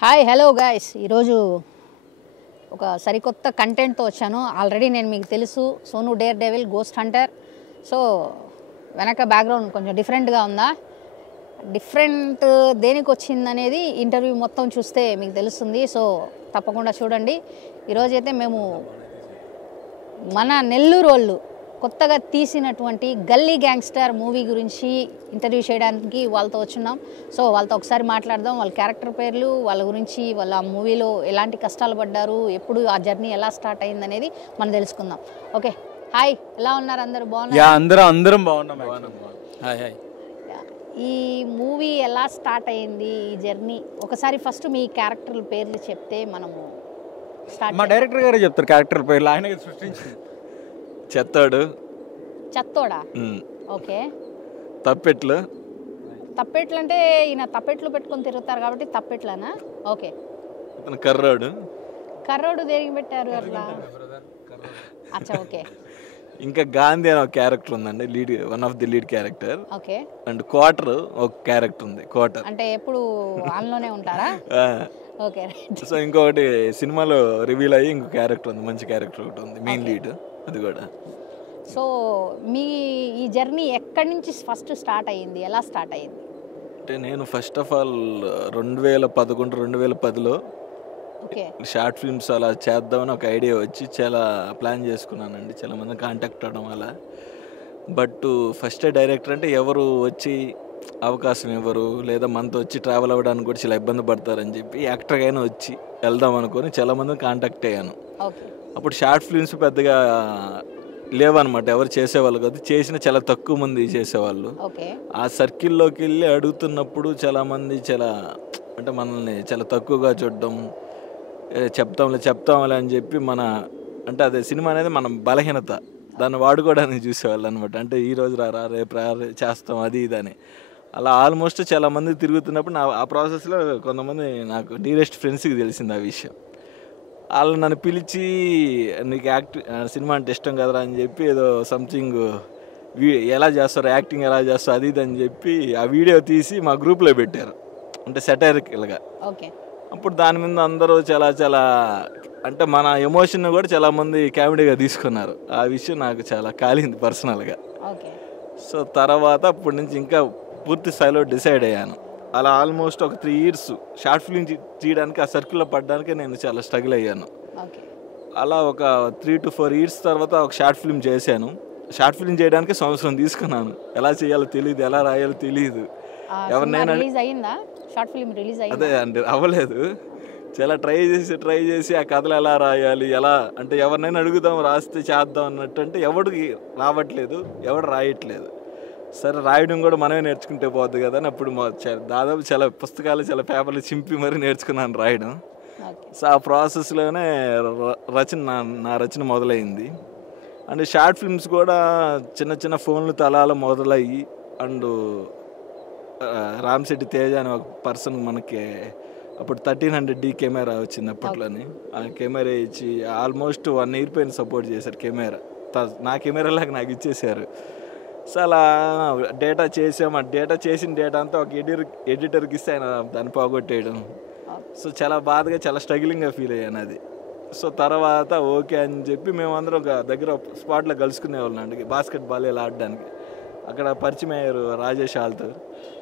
Hi hello guys, ఈరోజు ఒక సరికొత్త కంటెంట్తో వచ్చాను. ఆల్రెడీ నేను మీకు తెలుసు, Sonu dare devil ghost Hunter. So వెనక బ్యాక్గ్రౌండ్ కొంచెం డిఫరెంట్గా ఉందా? డిఫరెంట్ దేనికి వచ్చిందనేది ఇంటర్వ్యూ మొత్తం చూస్తే మీకు తెలుస్తుంది. సో తప్పకుండా చూడండి. ఈరోజైతే మేము మన నెల్లూరు వాళ్ళు కొత్తగా తీసినటువంటి గల్లీ గ్యాంగ్స్టర్ మూవీ గురించి ఇంటర్వ్యూ చేయడానికి వాళ్ళతో వచ్చున్నాం. సో వాళ్ళతో ఒకసారి మాట్లాడదాం. వాళ్ళ క్యారెక్టర్ పేర్లు, వాళ్ళ గురించి, వాళ్ళ మూవీలో ఎలాంటి కష్టాలు పడ్డారు, ఎప్పుడు ఆ జర్నీ ఎలా స్టార్ట్ అయింది అనేది మనం తెలుసుకుందాం. ఓకే, హాయ్, ఎలా ఉన్నారు అందరూ? బాగున్నారు? అందరం బాగున్నాం. ఈ మూవీ ఎలా స్టార్ట్ అయింది, ఈ జర్నీ ఒకసారి ఫస్ట్ మీ క్యారెక్టర్ల పేర్లు చెప్తే మనము స్టార్ట్. మా డైరెక్టర్ గారే చెప్తారు క్యారెక్టర్ పేర్లు, ఆయన సృష్టించింది. చెత్తోడా? ఓకే. తప్పెట్లు అంటే ఈయన తప్పెట్లు పెట్టుకొని తిరుగుతారు కాబట్టి తప్పెట్లనా? ఓకే. కర్రోడు దేనికి పెట్టారు అట్లా? అచ్చా, ఓకే. ఇంకా గాంధీ అనే ఒక క్యారెక్టర్ ఉందండి, lead, one of the lead character. Okay. And quarter ఒక క్యారెక్టర్ ఉంది. క్వార్టర్ అంటే ఎప్పుడు ఆన్లోనే ఉంటారా? ఓకే. సో ఇంకొకటి సినిమాలో రివీల్ అయ్యి ఇంకో క్యారెక్టర్ ఉంది, మంచి క్యారెక్టర్ ఒకటి ఉంది, మెయిన్ లీడ్, అది కూడా. సో మీ ఈ జర్నీ ఎక్కడి నుంచి ఫస్ట్ స్టార్ట్ అయ్యింది, ఎలా స్టార్ట్ అయ్యింది? అంటే నేను ఫస్ట్ ఆఫ్ ఆల్ 2011, 2010లో షార్ట్ ఫిల్మ్స్ అలా చేద్దామని ఒక ఐడియా వచ్చి చాలా ప్లాన్ చేసుకున్నానండి. చాలా మంది కాంటాక్ట్ అవ్వడం వల్ల. బట్ ఫస్ట్ డైరెక్టర్ అంటే ఎవరు వచ్చి అవకాశం ఇవ్వరు, లేదా మనతో వచ్చి ట్రావెల్ అవ్వడానికి కూడా చాలా ఇబ్బంది పడతారని చెప్పి యాక్టర్గా అయినా వచ్చి వెళ్దాం అనుకొని చాలామంది కాంటాక్ట్ అయ్యాను. అప్పుడు షార్ట్ ఫిల్మ్స్ పెద్దగా లేవన్నమాట, ఎవరు చేసేవాళ్ళు కాదు, చేసిన చాలా తక్కువ మంది చేసేవాళ్ళు. ఆ సర్కిల్లోకి వెళ్ళి అడుగుతున్నప్పుడు చాలామంది చాలా అంటే మనల్ని చాలా తక్కువగా చూడడం, చెప్తాంలే అని చెప్పి అంటే అదే సినిమా అనేది మన బలహీనత, దాన్ని వాడుకోవడానికి చూసేవాళ్ళు అనమాట. అంటే ఈరోజు రా, రేపు రా, చేస్తాం, అది ఇది అని. అలా ఆల్మోస్ట్ చాలామంది తిరుగుతున్నప్పుడు ఆ ప్రాసెస్లో కొంతమంది నాకు డీరెస్ట్ ఫ్రెండ్స్కి తెలిసింది ఆ విషయం. వాళ్ళు నన్ను పిలిచి, నీకు సినిమా అంటే ఇష్టం కదరా అని చెప్పి ఏదో సంథింగ్ ఎలా చేస్తారు, యాక్టింగ్ ఎలా చేస్తారు, అది ఇది అని చెప్పి ఆ వీడియో తీసి మా గ్రూప్లో పెట్టారు, అంటే సెటైరికల్గా. అప్పుడు దాని మీద అందరూ చాలా అంటే మన ఎమోషన్ కూడా చాలామంది కామెడీగా తీసుకున్నారు. ఆ విషయం నాకు చాలా కాలింది పర్సనల్గా. సో తర్వాత అప్పటి నుంచి ఇంకా పూర్తి స్థాయిలో డిసైడ్ అయ్యాను. అలా ఆల్మోస్ట్ ఒక 3 years షార్ట్ ఫిల్మ్ తీయడానికి, ఆ సర్కిల్లో పడడానికి నేను చాలా స్ట్రగుల్ అయ్యాను. అలా ఒక 3 to 4 years తర్వాత ఒక షార్ట్ ఫిల్మ్ చేశాను. షార్ట్ ఫిల్మ్ చేయడానికి సంవత్సరం తీసుకున్నాను. ఎలా చేయాలో తెలియదు, ఎలా రాయాలో తెలియదు. ఎవరినైనా అదే అంటే అవ్వలేదు. చాలా ట్రై చేసి ఆ కథలు ఎలా రాయాలి, ఎలా అంటే ఎవరినైనా అడుగుదాం, రాస్తే చేద్దాం అన్నట్టు. అంటే ఎవడికి రావట్లేదు, ఎవడు రాయట్లేదు. సరే రాయడం కూడా మనమే నేర్చుకుంటే పోద్ది కదా అని అప్పుడు దాదాపు చాలా పుస్తకాలు, చాలా పేపర్లు చింపి మరీ నేర్చుకున్నాను రాయడం. సో ఆ ప్రాసెస్లోనే నా రచన మొదలైంది. అండ్ షార్ట్ ఫిల్మ్స్ కూడా చిన్న ఫోన్లు తలాలు మొదలయ్యి, అండ్ రామ్శెట్టి తేజ అనే ఒక పర్సన్ మనకి అప్పుడు 1300D కెమెరా వచ్చింది అప్పట్లోని. ఆ కెమెరా ఇచ్చి ఆల్మోస్ట్ 1 year పైన సపోర్ట్ చేశారు. కెమెరా నా కెమెరాలాగా నాకు ఇచ్చేసారు. సో అలా డేటా చేసాము. ఆ చేసిన డేటా అంతా ఒక ఎడిటర్కి ఇస్తే ఆయన దాన్ని పోగొట్టేయడం. సో చాలా బాధగా, చాలా స్ట్రగిలింగ్గా ఫీల్ అయ్యాను అది. సో తర్వాత ఓకే అని చెప్పి మేమందరం ఒక దగ్గర స్పాట్లో కలుసుకునేవాళ్ళం అండి, బాస్కెట్బాల్ ఇలా ఆడడానికి. అక్కడ పరిచయం అయ్యారు రాజేష్ వాళ్ళతో.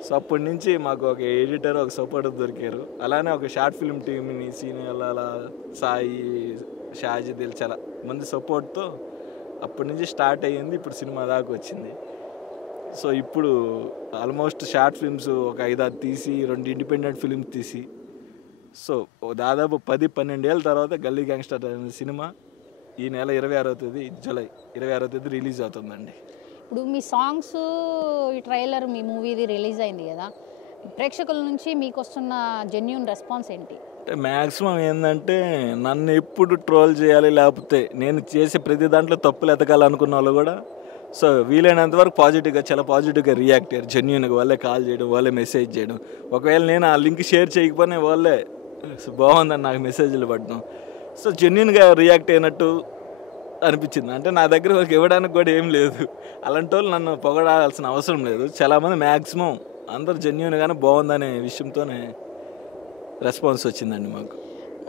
సో అప్పటి నుంచి మాకు ఒక ఎడిటర్, ఒక సపోర్టర్ దొరికారు. అలానే ఒక షార్ట్ ఫిల్మ్ టీమ్ని, సీనియర్ అలా సాయి, షాజిద్, చాలా మంది సపోర్ట్తో అప్పటి నుంచి స్టార్ట్ అయ్యింది. ఇప్పుడు సినిమా దాకా వచ్చింది. సో ఇప్పుడు ఆల్మోస్ట్ షార్ట్ ఫిల్మ్స్ ఒక 5-6 తీసి, 2 ఇండిపెండెంట్ ఫిల్మ్స్ తీసి, సో దాదాపు 10-12 ఏళ్ళ తర్వాత గల్లీ గ్యాంగ్స్టర్ అనే సినిమా ఈ నెల 26వ తేదీ, జూలై 26వ తేదీ రిలీజ్ అవుతుందండి. ఇప్పుడు మీ సాంగ్స్, ఈ ట్రైలర్, మీ మూవీది రిలీజ్ అయింది కదా, ప్రేక్షకుల నుంచి మీకు వస్తున్న జెన్యూన్ రెస్పాన్స్ ఏంటి? అంటే మ్యాక్సిమం ఏంటంటే నన్ను ఎప్పుడు ట్రోల్ చేయాలి, లేకపోతే నేను చేసే ప్రతి దాంట్లో తప్పులు ఎతకాలనుకున్న వాళ్ళు కూడా సో వీలైనంత వరకు పాజిటివ్గా, చాలా పాజిటివ్గా రియాక్ట్ అయ్యారు. జెన్యూన్గా వాళ్ళే కాల్ చేయడం, వాళ్ళే మెసేజ్ చేయడం. ఒకవేళ నేను ఆ లింక్ షేర్ చేయకపోయినా వాళ్ళే బాగుందని నాకు మెసేజ్లు పడడం. సో జెన్యూన్గా రియాక్ట్ అయినట్టు అనిపించింది. అంటే నా దగ్గర వాళ్ళకి ఇవ్వడానికి కూడా ఏం లేదు. అలాంటి వాళ్ళు నన్ను పొగడాల్సిన అవసరం లేదు. చాలామంది మ్యాక్సిమం అందరు జెన్యూన్గానే బాగుందనే విషయంతోనే రెస్పాన్స్ వచ్చిందండి మాకు.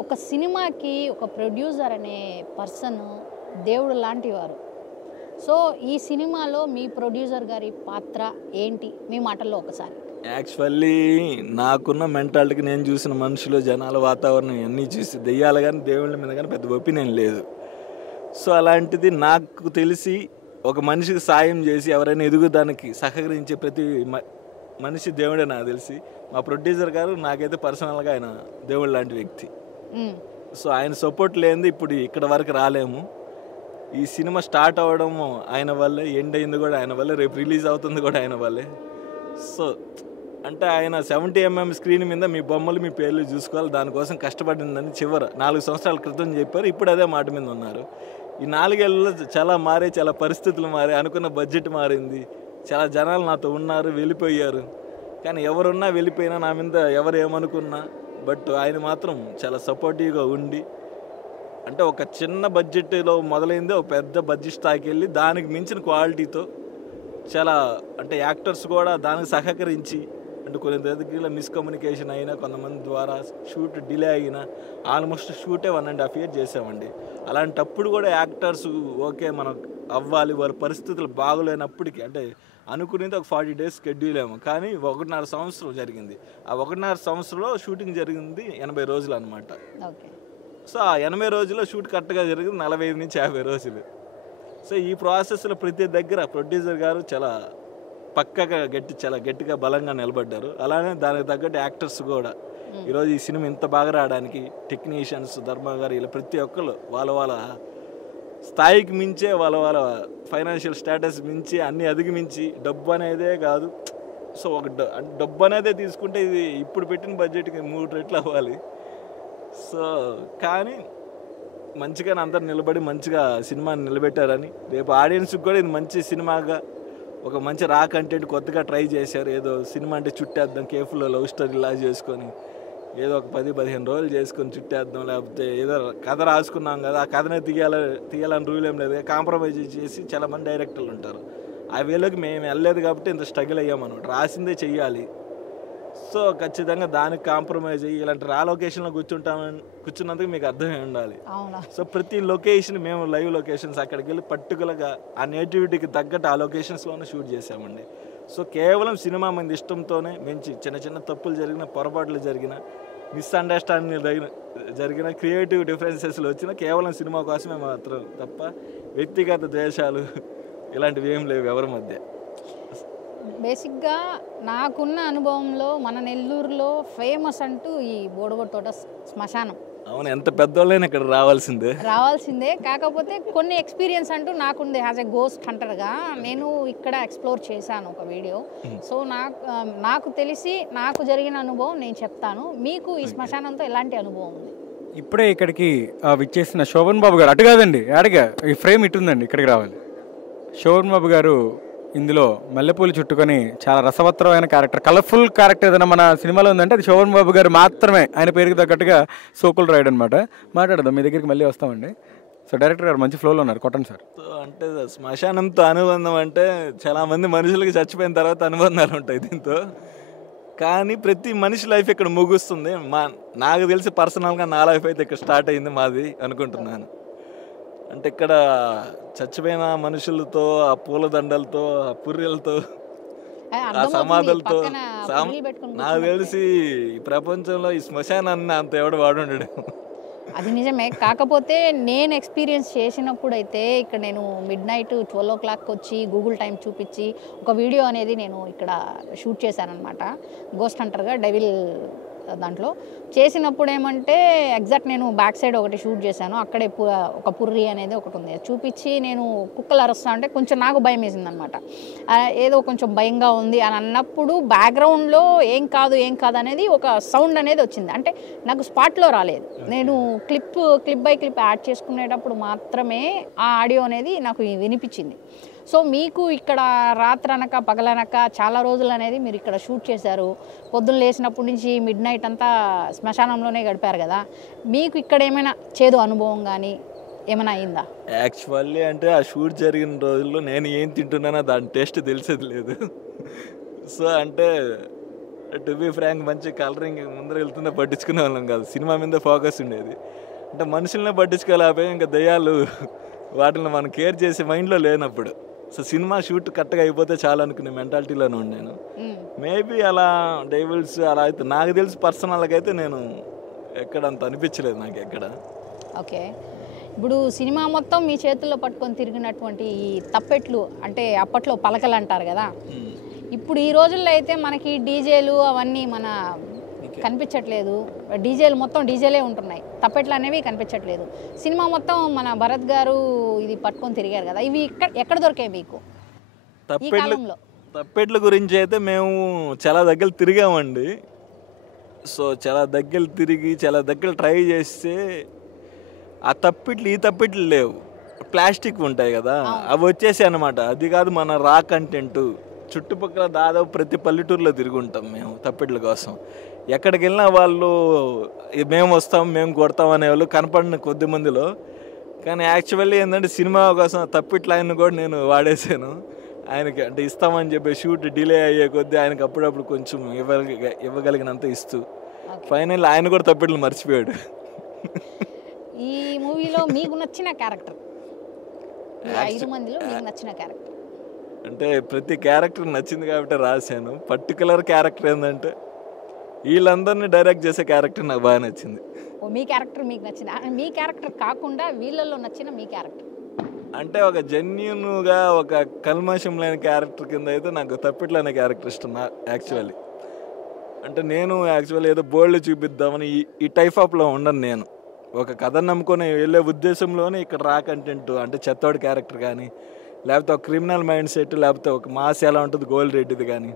ఒక సినిమాకి ఒక ప్రొడ్యూసర్ అనే పర్సన్ దేవుడు లాంటి వారు. సో ఈ సినిమాలో మీ ప్రొడ్యూసర్ గారి పాత్ర ఏంటి మీ మాటల్లో ఒకసారి? యాక్చువల్లీ నాకున్న మెంటాలిటీకి, నేను చూసిన మనుషులు, జనాల వాతావరణం ఇవన్నీ చూసి దెయ్యాలు కానీ దేవుళ్ళ మీద కానీ పెద్ద ఒపీనియన్ లేదు. సో అలాంటిది నాకు తెలిసి ఒక మనిషికి సాయం చేసి ఎవరైనా ఎదుగుదానికి సహకరించే ప్రతి మనిషి దేవుడే నాకు తెలిసి. మా ప్రొడ్యూసర్ గారు నాకైతే పర్సనల్గా ఆయన దేవుడు లాంటి వ్యక్తి. సో ఆయన సపోర్ట్ లేనిది ఇప్పుడు ఇక్కడ వరకు రాలేము. ఈ సినిమా స్టార్ట్ అవ్వడం ఆయన వల్లే, ఎండ్ అయింది కూడా ఆయన వల్లే, రేపు రిలీజ్ అవుతుంది కూడా ఆయన వల్లే. సో అంటే ఆయన 70mm స్క్రీన్ మీద మీ బొమ్మలు మీ పేర్లు చూసుకోవాలి, దానికోసం కష్టపడిందని 4 సంవత్సరాల క్రితం చెప్పారు. ఇప్పుడు అదే మాట మీద ఉన్నారు. ఈ 4 ఏళ్ళలో చాలా మారాయి, చాలా పరిస్థితులు మారాయి, అనుకున్న బడ్జెట్ మారింది, చాలా జనాలు నాతో ఉన్నారు, వెళ్ళిపోయారు. కానీ ఎవరున్నా వెళ్ళిపోయినా, నా మీద ఎవరు ఏమనుకున్నా, బట్ ఆయన మాత్రం చాలా సపోర్టివ్గా ఉండి, అంటే ఒక చిన్న బడ్జెట్లో మొదలైంది ఒక పెద్ద బడ్జెట్ స్థాయికి వెళ్ళి దానికి మించిన క్వాలిటీతో చాలా, అంటే యాక్టర్స్ కూడా దానికి సహకరించి, అంటే కొన్ని దగ్గర మిస్కమ్యూనికేషన్ అయినా, కొంతమంది ద్వారా షూట్ డిలే అయినా, ఆల్మోస్ట్ షూటే 1.5 years చేసామండి. అలాంటప్పుడు కూడా యాక్టర్స్ ఓకే మనం అవ్వాలి, వాళ్ళ పరిస్థితులు బాగోలేనప్పటికీ, అంటే అనుకునేది ఒక 40 days షెడ్యూల్ ఏమో, కానీ 1.5 సంవత్సరం జరిగింది. ఆ 1.5 సంవత్సరంలో షూటింగ్ జరిగింది 80 రోజులు అనమాట. సో ఆ 80 రోజుల్లో షూట్ కరెక్ట్గా జరిగింది 45 నుంచి 50 రోజులు. సో ఈ ప్రాసెస్లో ప్రతి దగ్గర ప్రొడ్యూసర్ గారు చాలా పక్కగా చాలా గట్టిగా బలంగా నిలబడ్డారు. అలానే దానికి తగ్గట్టు యాక్టర్స్ కూడా ఈరోజు ఈ సినిమా ఇంత బాగా రావడానికి టెక్నీషియన్స్, ధర్మ గారు, ఇలా ప్రతి ఒక్కరు వాళ్ళ స్థాయికి మించే, వాళ్ళ ఫైనాన్షియల్ స్టేటస్ మించి, అన్నీ అధిగమించి, డబ్బు అనేదే కాదు. సో ఒక డబ్బు అనేదే తీసుకుంటే ఇది ఇప్పుడు పెట్టిన బడ్జెట్కి 3 రెట్లు అవ్వాలి. సో కానీ మంచిగా అందరు నిలబడి మంచిగా సినిమాని నిలబెట్టారని, రేపు ఆడియన్స్కి కూడా ఇది మంచి సినిమాగా, ఒక మంచి రా కంటెంట్ కొత్తగా ట్రై చేశారు. ఏదో సినిమా అంటే చుట్టేద్దాం, కేఫ్లో లవ్ స్టోరీ ఇలా చేసుకొని ఏదో ఒక 10-15 రోజులు చేసుకొని చుట్టేద్దాం, లేకపోతే ఏదో కథ రాసుకున్నాం కదా ఆ కథనే తీయాలని రూల్ ఏం లేదు. కాంప్రమైజ్ చేసి చాలామంది డైరెక్టర్లు ఉంటారు, ఆ వేలోకి మేము వెళ్ళలేదు కాబట్టి ఇంత స్ట్రగుల్ అయ్యామన్నమాట. రాసిందే చెయ్యాలి. సో ఖచ్చితంగా దానికి కాంప్రమైజ్ అయ్యి ఇలాంటి లొకేషన్లో కూర్చున్నందుకు మీకు అర్థమై ఉండాలి. సో ప్రతి లొకేషన్ మేము లైవ్ లొకేషన్స్ అక్కడికి వెళ్ళి పర్టికులర్గా ఆ నేటివిటీకి తగ్గట్టు ఆ లొకేషన్స్లోనే షూట్ చేసామండి. సో కేవలం సినిమా మంది ఇష్టంతోనే మంచి చిన్న తప్పులు జరిగిన, పొరపాట్లు జరిగిన, మిస్అండర్స్టాండింగ్ జరిగిన, క్రియేటివ్ డిఫరెన్సెస్లు వచ్చిన కేవలం సినిమా కోసమే మాత్రం తప్ప వ్యక్తిగత ద్వేషాలు ఇలాంటివి ఏం లేవు ఎవరి మధ్య. బేసిక్గా నాకున్న అనుభవంలో మన నెల్లూరులో ఫేమస్ అంటూ ఈ బోడగొట్టోట శ్మశానం. అవును, ఎంత పెద్దోళ్ళైనా ఇక్కడ రావాల్సిందే. కాకపోతే కొన్ని ఎక్స్పీరియన్స్ అంటూ నాకుంది. యాజ్ ఎ గోస్ట్ హంటర్గా నేను ఇక్కడ ఎక్స్ప్లోర్ చేశాను ఒక వీడియో. సో నాకు తెలిసి నాకు జరిగిన అనుభవం నేను చెప్తాను. మీకు ఈ శ్మశానంతో ఎలాంటి అనుభవం ఉంది? ఇప్పుడే ఇక్కడికి విచ్చేసిన శోభన్ బాబు గారు, అటు కాదండి అడిగా, ఈ ఫ్రేమ్ ఇటుందండి, ఇక్కడికి రావాలి. శోభన్ బాబు గారు ఇందులో మల్లెపూలు చుట్టుకొని చాలా రసవత్తరమైన క్యారెక్టర్, కలర్ఫుల్ క్యారెక్టర్ ఏదైనా మన సినిమాలో ఉందంటే అది శోభన్ బాబు గారు మాత్రమే. ఆయన పేరుకి తగ్గట్టుగా సోకుల్ రైడ్ అనమాట. మాట్లాడదాం, మీ దగ్గరికి మళ్ళీ వస్తామండి. సో డైరెక్టర్ గారు మంచి ఫ్లోలో ఉన్నారు, కొట్టండి సార్. అంటే శ్మశానంతో అనుబంధం అంటే చాలామంది మనుషులకి చచ్చిపోయిన తర్వాత అనుబంధాలు ఉంటాయి దీంతో. కానీ ప్రతి మనిషి లైఫ్ ఇక్కడ ముగుస్తుంది. నాకు తెలిసి పర్సనల్గా నా లైఫ్ అయితే ఇక్కడ స్టార్ట్ అయింది మాది అనుకుంటున్నాను. అంటే ఇక్కడ చచ్చిపోయిన మనుషులతో, ఆ పూలదండలతో, ఆ పుర్రెలతో, ఆ సమాధులతో, నాకు తెలిసి ఈ ప్రపంచంలో ఈ శ్మశానాన్ని అంత ఎవడు వాడుండడు. అది నిజమే. కాకపోతే నేను ఎక్స్పీరియన్స్ చేసినప్పుడు అయితే ఇక్కడ నేను midnight 12 o'clock వచ్చి గూగుల్ టైం చూపించి ఒక వీడియో అనేది నేను ఇక్కడ షూట్ చేశాను అనమాట. గోస్ట్ హంటర్గా డెవిల్ దాంట్లో చేసినప్పుడు ఏమంటే ఎగ్జాక్ట్ నేను బ్యాక్ సైడ్ ఒకటి షూట్ చేశాను. అక్కడే ఒక పుర్రి అనేది ఒకటి ఉంది, చూపించి నేను కుక్కలు అరుస్తా అంటే కొంచెం నాకు భయం వేసింది అనమాట. ఏదో కొంచెం భయంగా ఉంది అని అన్నప్పుడు బ్యాక్గ్రౌండ్లో ఏం కాదు అనేది ఒక సౌండ్ అనేది వచ్చింది. అంటే నాకు స్పాట్లో రాలేదు, నేను క్లిప్ బై క్లిప్ యాడ్ చేసుకునేటప్పుడు మాత్రమే ఆ ఆడియో అనేది నాకు వినిపించింది. సో మీకు ఇక్కడ రాత్రనక పగలనక చాలా రోజులు అనేది మీరు ఇక్కడ షూట్ చేశారు. పొద్దున్న లేచినప్పటి నుంచి midnight అంతా శ్మశానంలోనే గడిపారు కదా. మీకు ఇక్కడ ఏమైనా చేదు అనుభవం కానీ ఏమైనా అయిందా? యాక్చువల్లీ అంటే ఆ షూట్ జరిగిన రోజుల్లో నేను ఏం తింటున్నానో దాని టేస్ట్ తెలిసేది లేదు. సో అంటే టు బి ఫ్రాంక్ మంచి కలరింగ్ ముందర వెళ్తుందో పట్టించుకునే వాళ్ళం కాదు, సినిమా మీద ఫోకస్ ఉండేది. అంటే మనుషులనే పట్టించుకోలేకపోయి ఇంకా దయ్యాలు వాటిని మనం కేర్ చేసే మైండ్లో లేనప్పుడు. సో సినిమా షూట్ కరెక్ట్గా అయిపోతే చాలా అనుకునే మెంటాలిటీలోనే ఉండాను. మేబీ అలా డెవిల్స్ అలా అయితే నాకు తెలిసి పర్సనల్గా అయితే నేను ఎక్కడ అంత అనిపించలేదు నాకు ఎక్కడ. ఓకే, ఇప్పుడు సినిమా మొత్తం మీ చేతుల్లో పట్టుకొని తిరిగినటువంటి ఈ తప్పెట్లు అంటే అప్పట్లో పలకలు అంటారు కదా, ఇప్పుడు ఈ రోజుల్లో అయితే మనకి డీజేలు అవన్నీ మన కనిపించట్లేదు. డీజేలు మొత్తం డీజేలే ఉంటున్నాయి, తప్పెట్లు అనేవి కనిపించట్లేదు. సినిమా మొత్తం మన భరత్ గారు ఇది పట్టుకొని తిరిగారు కదా, ఇవి ఎక్కడ దొరికాయి మీకు ఈ కాలంలో? తప్పెట్ల గురించి అయితే మేము చాలా దగ్గర తిరిగామండి. సో చాలా దగ్గర తిరిగి చాలా దగ్గర ట్రై చేస్తే ఆ తప్పిట్లు ఈ తప్పిట్లు లేవు, ప్లాస్టిక్ ఉంటాయి కదా అవి వచ్చేసాయి అన్నమాట. అది కాదు మన రా కంటెంట్. చుట్టుపక్కల దాదాపు ప్రతి పల్లెటూరులో తిరిగి ఉంటాం మేము తప్పిట్ల కోసం. ఎక్కడికి వెళ్ళినా వాళ్ళు మేము వస్తాం మేము కొడతాం అనేవాళ్ళు కనపడిన కొద్ది మందిలో. కానీ యాక్చువల్లీ ఏంటంటే సినిమా కోసం తప్పిట్ల ఆయన కూడా నేను వాడేసాను. ఆయనకి అంటే ఇస్తామని చెప్పి షూట్ డిలే అయ్యే కొద్దీ ఆయనకి అప్పుడప్పుడు కొంచెం ఇవ్వగలిగినంత ఇస్తూ ఫైనల్ ఆయన కూడా తప్పిట్లు మర్చిపోయాడు. ఈ మూవీలో మీకు నచ్చిన క్యారెక్టర్, 5 మందిలో మీకు నచ్చిన క్యారెక్టర్? అంటే ప్రతి క్యారెక్టర్ నచ్చింది కాబట్టి రాశాను. పర్టికులర్ క్యారెక్టర్ ఏంటంటే వీళ్ళందరినీ డైరెక్ట్ చేసే క్యారెక్టర్ నాకు బాగా నచ్చింది. మీ క్యారెక్టర్ మీకు నచ్చింది? మీ క్యారెక్టర్ కాకుండా వీళ్ళల్లో నచ్చిన మీ క్యారెక్టర్ అంటే ఒక జెన్యూన్గా ఒక కల్మషం లేని క్యారెక్టర్ కింద అయితే నాకు తప్పిట్లు అనే క్యారెక్టర్ ఇష్టం యాక్చువల్లీ. అంటే నేను యాక్చువల్లీ ఏదో బోల్డ్ చూపిద్దామని ఈ టైప్ ఆఫ్లో ఉండను. నేను ఒక కథను నమ్ముకొని వెళ్ళే ఉద్దేశంలోనే ఇక్కడ రా కంటెంట్ అంటే చెత్తోడి క్యారెక్టర్ కానీ, లేకపోతే ఒక క్రిమినల్ మైండ్ సెట్, లేకపోతే ఒక మాస్ ఎలా ఉంటుంది గోల్డ్ రెడ్డిది కానీ,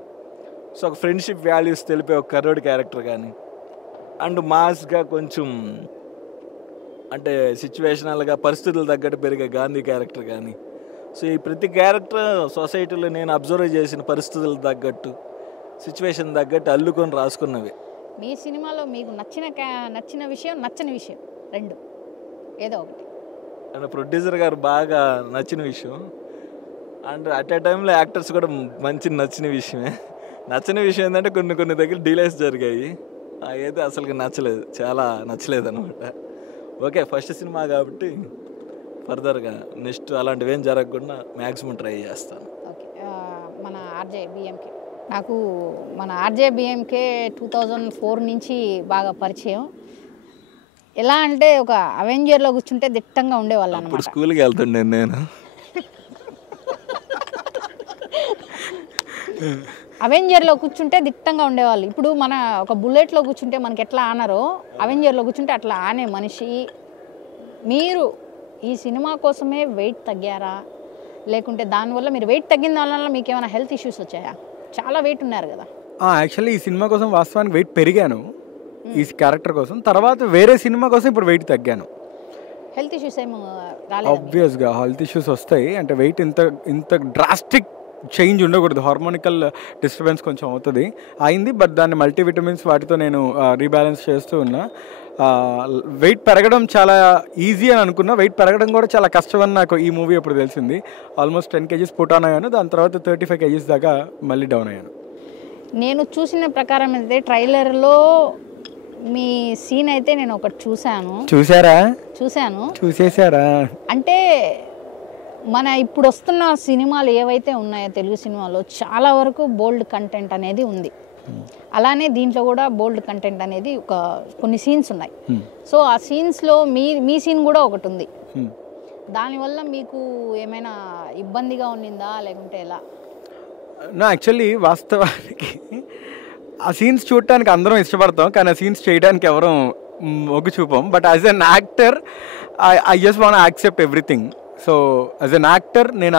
సో ఒక ఫ్రెండ్షిప్ వాల్యూస్ తెలిపే ఒక కర్రోడి క్యారెక్టర్ కానీ, అండ్ మాస్గా కొంచెం అంటే సిచ్యువేషనల్గా పరిస్థితులు తగ్గట్టు పెరిగే గాంధీ క్యారెక్టర్ కానీ. సో ఈ ప్రతి క్యారెక్టర్ సొసైటీలో నేను అబ్జర్వ్ చేసిన పరిస్థితులు తగ్గట్టు సిచ్యువేషన్ తగ్గట్టు అల్లుకొని రాసుకున్నవి. మీ సినిమాలో మీకు నచ్చిన విషయం నచ్చని విషయం 2 ఏదో ఒకటి? అండ్ ప్రొడ్యూసర్ గారు బాగా నచ్చిన విషయం, అండ్ అట్ ఏ టైంలో యాక్టర్స్ కూడా మంచి నచ్చిన విషయమే. నచ్చని విషయం ఏంటంటే కొన్ని దగ్గర డిలేస్ జరిగాయి, అయితే అసలుకి నచ్చలేదు, చాలా నచ్చలేదు అనమాట. ఓకే ఫస్ట్ సినిమా కాబట్టి ఫర్దర్గా నెక్స్ట్ అలాంటివి ఏం జరగకుండా మ్యాక్సిమం ట్రై చేస్తాను. ఓకే, మన ఆర్జే బిఎంకే, నాకు మన ఆర్జే బిఎంకే 2004 నుంచి బాగా పరిచయం. ఎలా అంటే ఒక అవెంజర్లో కూర్చుంటే దిట్టంగా ఉండేవాళ్ళు ఇప్పుడు అన్నమాట. స్కూల్కి వెళ్తుండే నేను. అవెంజర్లో కూర్చుంటే దిట్టంగా ఉండేవాళ్ళు. ఇప్పుడు మన ఒక బుల్లెట్లో కూర్చుంటే మనకి ఎట్లా ఆనరో అవెంజర్లో కూర్చుంటే అట్లా ఆనే మనిషి. మీరు ఈ సినిమా కోసమే వెయిట్ తగ్గారా, లేకుంటే దానివల్ల మీరు వెయిట్ తగ్గిన దానివల్ల మీకు ఏమైనా హెల్త్ ఇష్యూస్ వచ్చాయా? చాలా వెయిట్ ఉన్నారు కదా. యాక్చువల్లీ ఈ సినిమా కోసం వాస్తవానికి వెయిట్ పెరిగాను ఈ క్యారెక్టర్ కోసం. తర్వాత వేరే సినిమా కోసం ఇప్పుడు వెయిట్ తగ్గాను. హెల్త్ ఇష్యూస్ ఏమో రాలేదు? ఆబ్వియస్గా హెల్త్ ఇష్యూస్ వస్తాయి. అంటే వెయిట్ ఇంత డ్రాస్టిక్ చేంజ్ ఉండకూడదు, హార్మోనికల్ డిస్టర్బెన్స్ కొంచెం అవుతుంది, అయింది. బట్ దాన్ని మల్టీవిటమిన్స్ వాటితో నేను రీబ్యాలెన్స్ చేస్తూ ఉన్నా. వెయిట్ పెరగడం చాలా ఈజీ అని అనుకున్నా, వెయిట్ పెరగడం కూడా చాలా కష్టం అని నాకు ఈ మూవీ అప్పుడు తెలిసింది. ఆల్మోస్ట్ 10 kgs పుట్ ఆన్ అయ్యాను, దాని తర్వాత 35 kgs దాకా మళ్ళీ డౌన్ అయ్యాను. నేను చూసిన ప్రకారం అయితే ట్రైలర్లో మీ సీన్ అయితే నేను ఒకటి చూశాను. చూసేసారా? అంటే మన ఇప్పుడు వస్తున్న సినిమాలు ఏవైతే ఉన్నాయో తెలుగు సినిమాలో చాలా వరకు బోల్డ్ కంటెంట్ అనేది ఉంది. అలానే దీంట్లో కూడా బోల్డ్ కంటెంట్ అనేది కొన్ని సీన్స్ ఉన్నాయి. సో ఆ సీన్స్లో మీ సీన్ కూడా ఒకటి ఉంది. దానివల్ల మీకు ఏమైనా ఇబ్బందిగా ఉన్నిందా లేకుంటే ఎలా? యాక్చువల్లీ వాస్తవానికి ఆ సీన్స్ చూడటానికి అందరం ఇష్టపడతాం, కానీ ఆ సీన్స్ చేయడానికి ఎవరూ మొగ్గు చూపం. But as an actor I just want accept everything. So as an actor నేను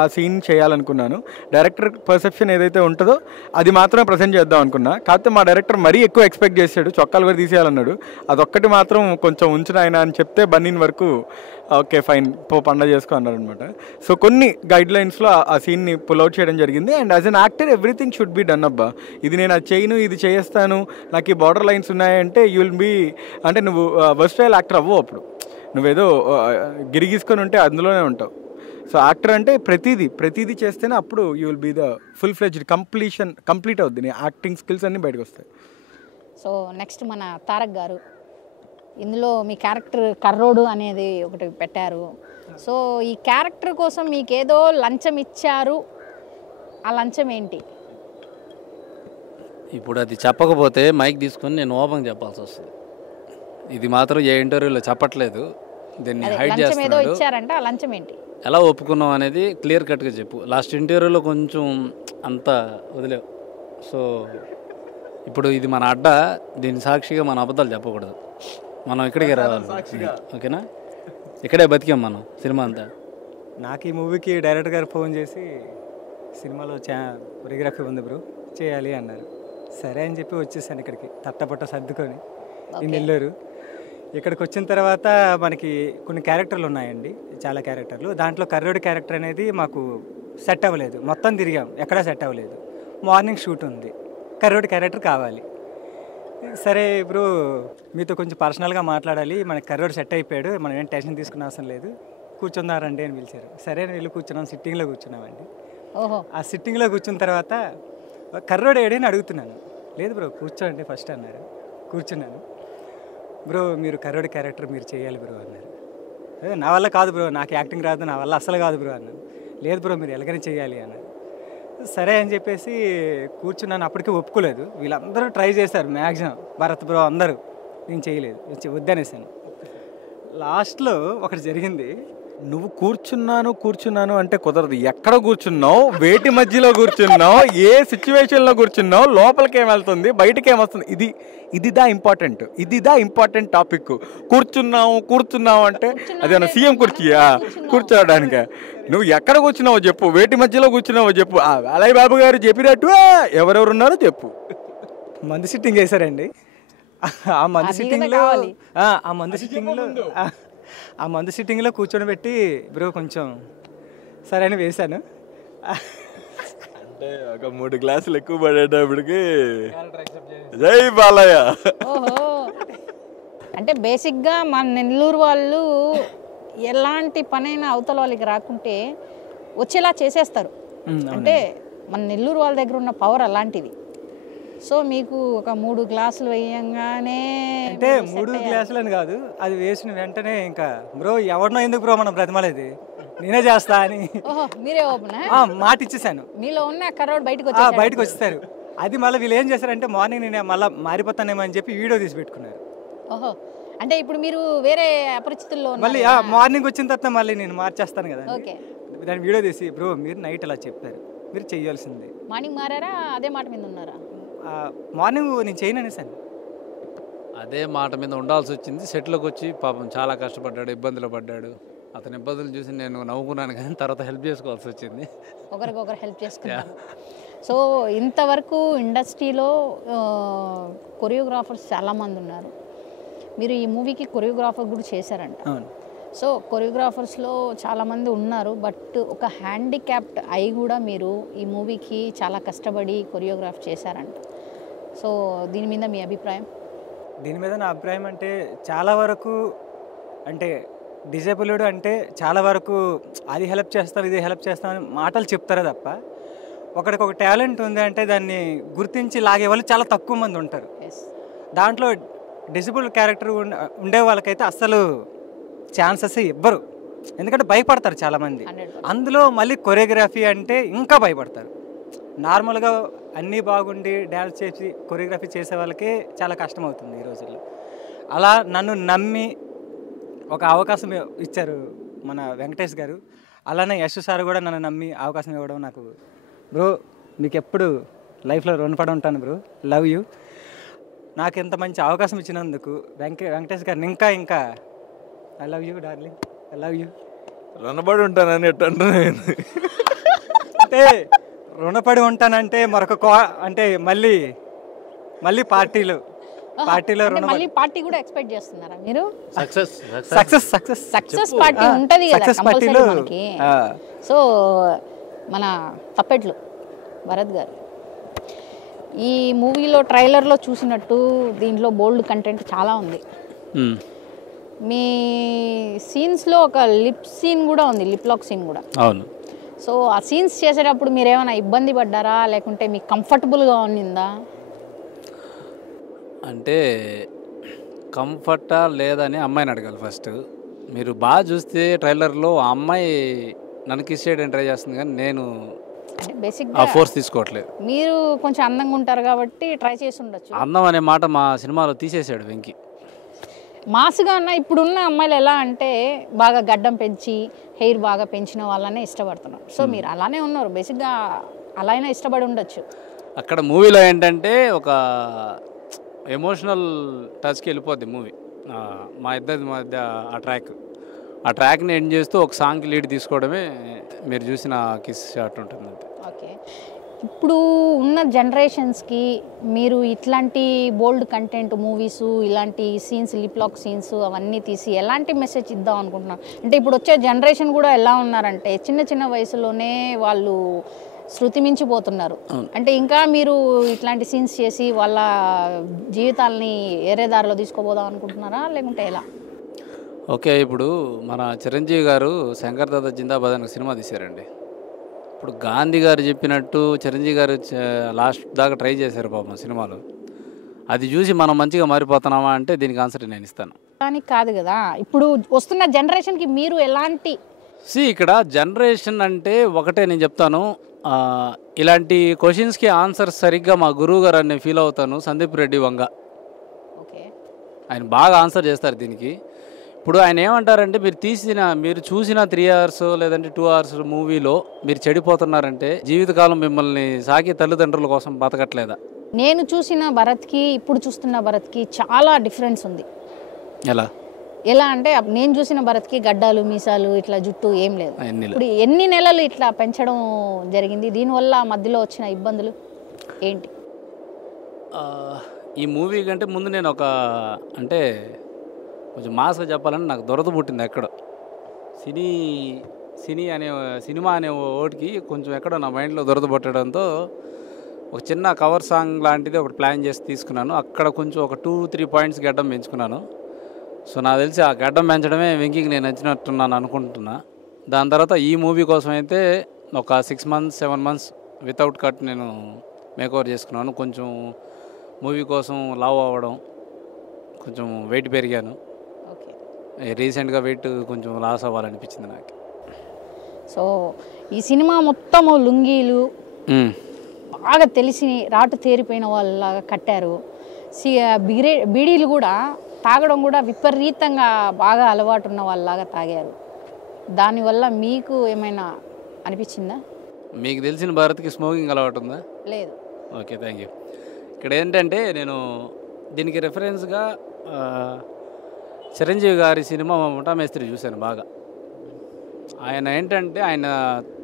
ఆ సీన్ చేయాలనుకున్నాను. డైరెక్టర్ పర్సెప్షన్ ఏదైతే ఉంటుందో అది మాత్రమే ప్రజెంట్ చేద్దాం అనుకున్నా. కాకపోతే మా డైరెక్టర్ మరీ ఎక్కువ ఎక్స్పెక్ట్ చేశాడు, చొక్కాలు కూడా తీసేయాలన్నాడు. అదొక్కటి మాత్రం కొంచెం ఉంచిన ఆయన అని చెప్తే బన్నీన్ వరకు ఓకే ఫైన్ పండగ చేసుకో అన్నారు అనమాట. సో కొన్ని గైడ్ లైన్స్లో ఆ సీన్ని పుల్అవుట్ చేయడం జరిగింది. And as an actor everything should be done అబ్బా. ఇది నేను అది చేయను, ఇది చేస్తాను, నాకు ఈ బార్డర్ లైన్స్ ఉన్నాయంటే యూ విల్ బీ అంటే నువ్వు వర్స్టైల్ యాక్టర్ అవ్వవు. అప్పుడు నువ్వేదో గిరిగీసుకొని ఉంటే అందులోనే ఉంటావు. సో యాక్టర్ అంటే ప్రతిదీ చేస్తేనే అప్పుడు you will be the full fledged complete అవుద్ది, నీ యాక్టింగ్ స్కిల్స్ అన్నీ బయటకు వస్తాయి. సో నెక్స్ట్ మన తారక్ గారు, ఇందులో మీ క్యారెక్టర్ కర్రోడు అనేది ఒకటి పెట్టారు. సో ఈ క్యారెక్టర్ కోసం మీకు ఏదో లంచం ఇచ్చారు, ఆ లంచం ఏంటి? ఇప్పుడు అది చెప్పకపోతే మైక్ తీసుకొని నేను ఓపెన్ చెప్పాల్సి వస్తుంది. ఇది మాత్రం ఏ ఇంటర్వ్యూలో చెప్పట్లేదు, దీన్ని హైడ్ లంచం ఏదో చేస్తున్నాడు. ఇచ్చారంటే ఆ లంచం ఏంటి? ఎలా ఒప్పుకున్నాం అనేది క్లియర్ కట్గా చెప్పు. లాస్ట్ ఇంటర్వ్యూలో కొంచెం అంతా వదిలేవు. సో ఇప్పుడు ఇది మన అడ్డ, దీని సాక్షిగా మన అబద్ధాలు చెప్పకూడదు. మనం ఇక్కడికే రావాలి, ఓకేనా? ఇక్కడే బతికాం మనం సినిమా అంతా. నాకు ఈ మూవీకి డైరెక్టర్ గారు ఫోన్ చేసి సినిమాలో కొరియోగ్రఫీ ఉంది బ్రో చేయాలి అన్నారు. సరే అని చెప్పి వచ్చేసాను ఇక్కడికి, తట్టపట్ట సర్దుకొని ఈ నెల్లూరు. ఇక్కడికి వచ్చిన తర్వాత మనకి కొన్ని క్యారెక్టర్లు ఉన్నాయండి, చాలా క్యారెక్టర్లు. దాంట్లో కర్రోడి క్యారెక్టర్ అనేది మాకు సెట్ అవ్వలేదు, మొత్తం తిరిగాం, ఎక్కడా సెట్ అవ్వలేదు. మార్నింగ్ షూట్ ఉంది, కర్రోడి క్యారెక్టర్ కావాలి. సరే బ్రో మీతో కొంచెం పర్సనల్గా మాట్లాడాలి, మనకి కర్రోడు సెట్ అయిపోయాడు, మనం ఏం టెన్షన్ తీసుకునే అవసరం లేదు, కూర్చున్నారండి అని పిలిచారు. సరే అని వెళ్ళి కూర్చున్నాం, సిట్టింగ్లో కూర్చున్నామండి. ఆ సిట్టింగ్లో కూర్చున్న తర్వాత కర్రోడు ఏడని అడుగుతున్నాను. లేదు బ్రో కూర్చోండి ఫస్ట్ అన్నారు. కూర్చున్నాను. బ్రో మీరు కర్రోడి క్యారెక్టర్ మీరు చేయాలి బ్రో అన్నారు. నా వల్ల కాదు బ్రో, నాకు యాక్టింగ్ రాదు, నా వల్ల అసలు కాదు బ్రో అన్నాను. లేదు బ్రో మీరు ఎలాగైనా చేయాలి అన్నారు. సరే అని చెప్పేసి కూర్చున్నాను. అప్పటికే ఒప్పుకోలేదు, వీళ్ళందరూ ట్రై చేశారు మ్యాక్సిమం, భరత్ బ్రో అందరూ. నేను చేయలేదు, వద్దనేసాను. లాస్ట్లో ఒకటి జరిగింది. నువ్వు కూర్చున్నాను అంటే కుదరదు. ఎక్కడ కూర్చున్నావు, వేటి మధ్యలో కూర్చున్నావు, ఏ సిచ్యువేషన్లో కూర్చున్నావు, లోపలికి ఏం వెళ్తుంది, బయటకి ఏమొస్తుంది, ఇది దా ఇంపార్టెంట్ టాపిక్. కూర్చున్నావు అంటే అదేనా సీఎం కుర్చీయా కూర్చోవడానిక? నువ్వు ఎక్కడ కూర్చున్నావో చెప్పు, వేటి మధ్యలో కూర్చున్నావో చెప్పు. అలాయ్ బాబు గారు చెప్పినట్టు ఎవరెవరు ఉన్నారో చెప్పు. మందు సిట్టింగ్ వేశారండి. ఆ మందు సిట్టింగ్లో కూర్చొని పెట్టి బ్రో కొంచెం సరే అని వేశాను. అంటే ఒక 3 గ్లాసులు ఎక్కువ పడేటప్పటికి జై బాలయ్య. ఓహో, అంటే బేసిక్గా మన నెల్లూరు వాళ్ళు ఎలాంటి పనైనా అవతల వాళ్ళకి రాకుంటే వచ్చేలా చేసేస్తారు. అంటే మన నెల్లూరు వాళ్ళ దగ్గర ఉన్న పవర్ అలాంటిది. సో మీకు ఒక 3 గ్లాసులు వేయంగానే, అంటే 3 గ్లాసులు అని కాదు, అది వేసిన వెంటనే ఇంకా బ్రో ఎవరినో ఎందుకు బ్రో మనం బ్రతిమలేదు, నేనే చేస్తా అని మీరే ఓపెన్ మాట ఇచ్చేసాను. మీలో ఉన్న కర్రోడ్ బయటకు వచ్చేసారు. అది మళ్ళీ వీళ్ళు ఏం చేశారంటే మార్నింగ్ నేను మళ్ళీ మారిపోతానేమో అని చెప్పి వీడియో తీసి పెట్టుకున్నారు. ఓహో, అంటే ఇప్పుడు మీరు వేరే అపరిచితుల్లో మళ్ళీ మార్నింగ్ వచ్చిన తర్వాత మళ్ళీ నేను మార్చేస్తాను కదా, దాని వీడియో తీసి బ్రో మీరు నైట్ అలా చెప్పారు, మీరు చెయ్యాల్సిందే. మార్నింగ్ మారారా, అదే మాట మీద ఉన్నారా? మార్నింగ్ నేను చేయను అనేసాను. అదే మాట మీద ఉండాల్సి వచ్చింది. సెట్లోకి వచ్చి పాపం చాలా కష్టపడ్డాడు, ఇబ్బందులు పడ్డాడు. అతని ఇబ్బందులు చూసి నేను నవ్వుకున్నాను, కానీ తర్వాత హెల్ప్ చేసుకోవాల్సి వచ్చింది. ఒకరికొకరు హెల్ప్ చేసుకున్నాను. సో ఇంతవరకు ఇండస్ట్రీలో కొరియోగ్రాఫర్స్ చాలామంది ఉన్నారు. మీరు ఈ మూవీకి కొరియోగ్రాఫర్ కూడా చేశారంట. సో కొరియోగ్రాఫర్స్లో చాలామంది ఉన్నారు, బట్ ఒక హ్యాండిక్యాప్డ్ ఐ కూడా మీరు ఈ మూవీకి చాలా కష్టపడి కొరియోగ్రాఫ్ చేశారంట. సో దీని మీద మీ అభిప్రాయం? దీని మీద నా అభిప్రాయం అంటే చాలా వరకు అంటే డిజేబుల్డ్ అంటే చాలా వరకు అది హెల్ప్ చేస్తాం ఇది హెల్ప్ చేస్తాం అని మాటలు చెప్తారే తప్ప, ఒకడికి ఒక టాలెంట్ ఉంది అంటే దాన్ని గుర్తించి లాగే వాళ్ళు చాలా తక్కువ మంది ఉంటారు. దాంట్లో డిజేబుల్ క్యారెక్టర్ ఉండే వాళ్ళకైతే అస్సలు ఛాన్సెస్ ఇవ్వరు, ఎందుకంటే భయపడతారు చాలామంది. అందులో మళ్ళీ కొరియోగ్రఫీ అంటే ఇంకా భయపడతారు. నార్మల్గా అన్నీ బాగుండి డ్యాన్స్ చేసి కొరియోగ్రఫీ చేసే వాళ్ళకే చాలా కష్టం అవుతుంది ఈ రోజుల్లో. అలా నన్ను నమ్మి ఒక అవకాశం ఇచ్చారు మన వెంకటేష్ గారు. అలానే యశ్ సార్ కూడా నన్ను నమ్మి అవకాశం ఇవ్వడం, నాకు బ్రో మీకు ఎప్పుడు లైఫ్లో రుణపడి ఉంటాను బ్రో, లవ్ యూ. నాకు ఇంత మంచి అవకాశం ఇచ్చినందుకు వెంకటేష్ గారిని ఇంకా I love you darling, I love you. రుణపడి ఉంటానని అంటే రుణపడి ఉంటానంటే మరొక అంటే మళ్ళీ పార్టీలో మళ్ళీ పార్టీ కూడా ఎక్స్పెక్ట్ చేస్తున్నారా మీరు? సక్సెస్ పార్టీ ఉంటది కదా కంపల్సరీ మనకి. సో మన తప్పెట్లు భరత్ గారు, ఈ మూవీలో ట్రైలర్లో చూసినట్టు దీంట్లో బోల్డ్ కంటెంట్ చాలా ఉంది. మీ సీన్స్లో ఒక లిప్ సీన్ కూడా ఉంది, లిప్ లాక్ సీన్ కూడా. అవును. సో ఆ సీన్స్ చేసేటప్పుడు మీరు ఏమైనా ఇబ్బంది పడ్డారా, లేకుంటే మీకు కంఫర్టబుల్గా ఉన్నిందా? అంటే కంఫర్టా లేదని అమ్మాయిని అడగాలి ఫస్ట్. మీరు బాగా చూస్తే ట్రైలర్లో ఆ అమ్మాయి నన్ను కిస్ చేయడానికి ట్రై చేస్తుంది, కానీ నేను అంటే ఆ బేసిక్గా ఫోర్స్ తీసుకోవట్లేదు. మీరు కొంచెం అందంగా ఉంటారు కాబట్టి ట్రై చేసి ఉండొచ్చు. అందం అనే మాట మా సినిమాలో తీసేసాడు వెంకీ. మాస్గా ఉన్న ఇప్పుడున్న అమ్మాయిలు ఎలా అంటే బాగా గడ్డం పెంచి హెయిర్ బాగా పెంచిన వాళ్ళనే ఇష్టపడుతున్నారు. సో మీరు అలానే ఉన్నారు, బేసిక్గా అలా అయినా ఇష్టపడి ఉండొచ్చు. అక్కడ మూవీలో ఏంటంటే ఒక ఎమోషనల్ టచ్కి వెళ్ళిపోద్ది మూవీ. మా ఇద్దరి మధ్య ఆ ట్రాక్ని ఎండ్ చేస్తూ ఒక సాంగ్కి లీడ్ తీసుకోవడమే మీరు చూసిన కిస్ షాట్ ఉంటుంది. ఓకే, ఇప్పుడు ఉన్న జనరేషన్స్కి మీరు ఇట్లాంటి బోల్డ్ కంటెంట్ మూవీస్, ఇలాంటి సీన్స్, లిప్ లాక్ సీన్స్ అవన్నీ తీసి ఎలాంటి మెసేజ్ ఇద్దాం అనుకుంటున్నారు? అంటే ఇప్పుడు వచ్చే జనరేషన్ కూడా ఎలా ఉన్నారంటే చిన్న చిన్న వయసులోనే వాళ్ళు శృతి మించిపోతున్నారు. అంటే ఇంకా మీరు ఇట్లాంటి సీన్స్ చేసి వాళ్ళ జీవితాలని ఏరే దారిలో తీసుకోబోదాం అనుకుంటున్నారా, లేకుంటే ఎలా? ఓకే, ఇప్పుడు మన చిరంజీవి గారు శంకర్ దాదా జిందాబాద్ అనే సినిమా తీశారండి. ఇప్పుడు గాంధీ గారు చెప్పినట్టు చిరంజీవి గారు లాస్ట్ దాకా ట్రై చేశారు పాపం సినిమాలో. అది చూసి మనం మంచిగా మారిపోతున్నామా అంటే దీనికి ఆన్సర్ నేను ఇస్తాను. కానీ కాదు కదా, ఇప్పుడు వస్తున్న జనరేషన్కి మీరు ఎలాంటి ఇక్కడ జనరేషన్ అంటే ఒకటే నేను చెప్తాను, ఇలాంటి క్వశ్చన్స్కి ఆన్సర్ సరిగ్గా మా గురువు గారు అని ఫీల్ అవుతాను. సందీప్ రెడ్డి వంగ, ఓకే, ఆయన బాగా ఆన్సర్ చేస్తారు దీనికి. ఇప్పుడు ఆయన ఏమంటారంటే మీరు చూసిన 3 hours లేదంటే 2 hours మూవీలో మీరు చెడిపోతున్నారంటే జీవితకాలం మిమ్మల్ని సాకి తల్లిదండ్రుల కోసం బతకట్లేదా? నేను చూసిన భరత్కి ఇప్పుడు చూస్తున్న భరత్కి చాలా డిఫరెన్స్ ఉంది. ఎలా అంటే నేను చూసిన భరత్కి గడ్డాలు, మీసాలు, ఇట్లా జుట్టు ఏం లేదు. ఇప్పుడు ఎన్ని నెలలు ఇట్లా పెంచడం జరిగింది, దీనివల్ల మధ్యలో వచ్చిన ఇబ్బందులు ఏంటి? ఈ మూవీ కంటే ముందు నేను అంటే కొంచెం మాస్గా చెప్పాలని నాకు దొరద పుట్టింది ఎక్కడో. సినిమా అనే ఓటికి కొంచెం ఎక్కడో నా మైండ్లో దొరద పుట్టడంతో ఒక చిన్న కవర్ సాంగ్ లాంటిది ఒకటి ప్లాన్ చేసి తీసుకున్నాను. అక్కడ కొంచెం ఒక 2-3 పాయింట్స్ గడ్డం పెంచుకున్నాను. సో నాకు తెలిసి ఆ గడ్డం పెంచడమే వెంకీకి నేను నచ్చినట్టున్నాను అనుకుంటున్నా. దాని తర్వాత ఈ మూవీ కోసం అయితే ఒక 6 months 7 months వితౌట్ కట్ నేను మేకఓవర్ చేసుకున్నాను. కొంచెం మూవీ కోసం లావ్ అవ్వడం, కొంచెం వెయిట్ పెరిగాను. రీసెంట్గా వెయిట్ కొంచెం లాస్ అవ్వాలనిపించింది నాకు. సో ఈ సినిమా మొత్తము లుంగీలు బాగా తెలిసి రాటు తేరిపోయిన వాళ్ళలాగా కట్టారు. బీడీలు కూడా తాగడం కూడా విపరీతంగా బాగా అలవాటు ఉన్న వాళ్ళలాగా తాగారు. దానివల్ల మీకు ఏమైనా అనిపించిందా? మీకు తెలిసిన భారత్కి స్మోకింగ్ అలవాటు ఉందా? లేదు. Okay, thank you. ఇక్కడ ఏంటంటే నేను దీనికి రెఫరెన్స్గా చిరంజీవి గారి సినిమా ముఠా మేస్త్రి చూశాను బాగా. ఆయన ఏంటంటే ఆయన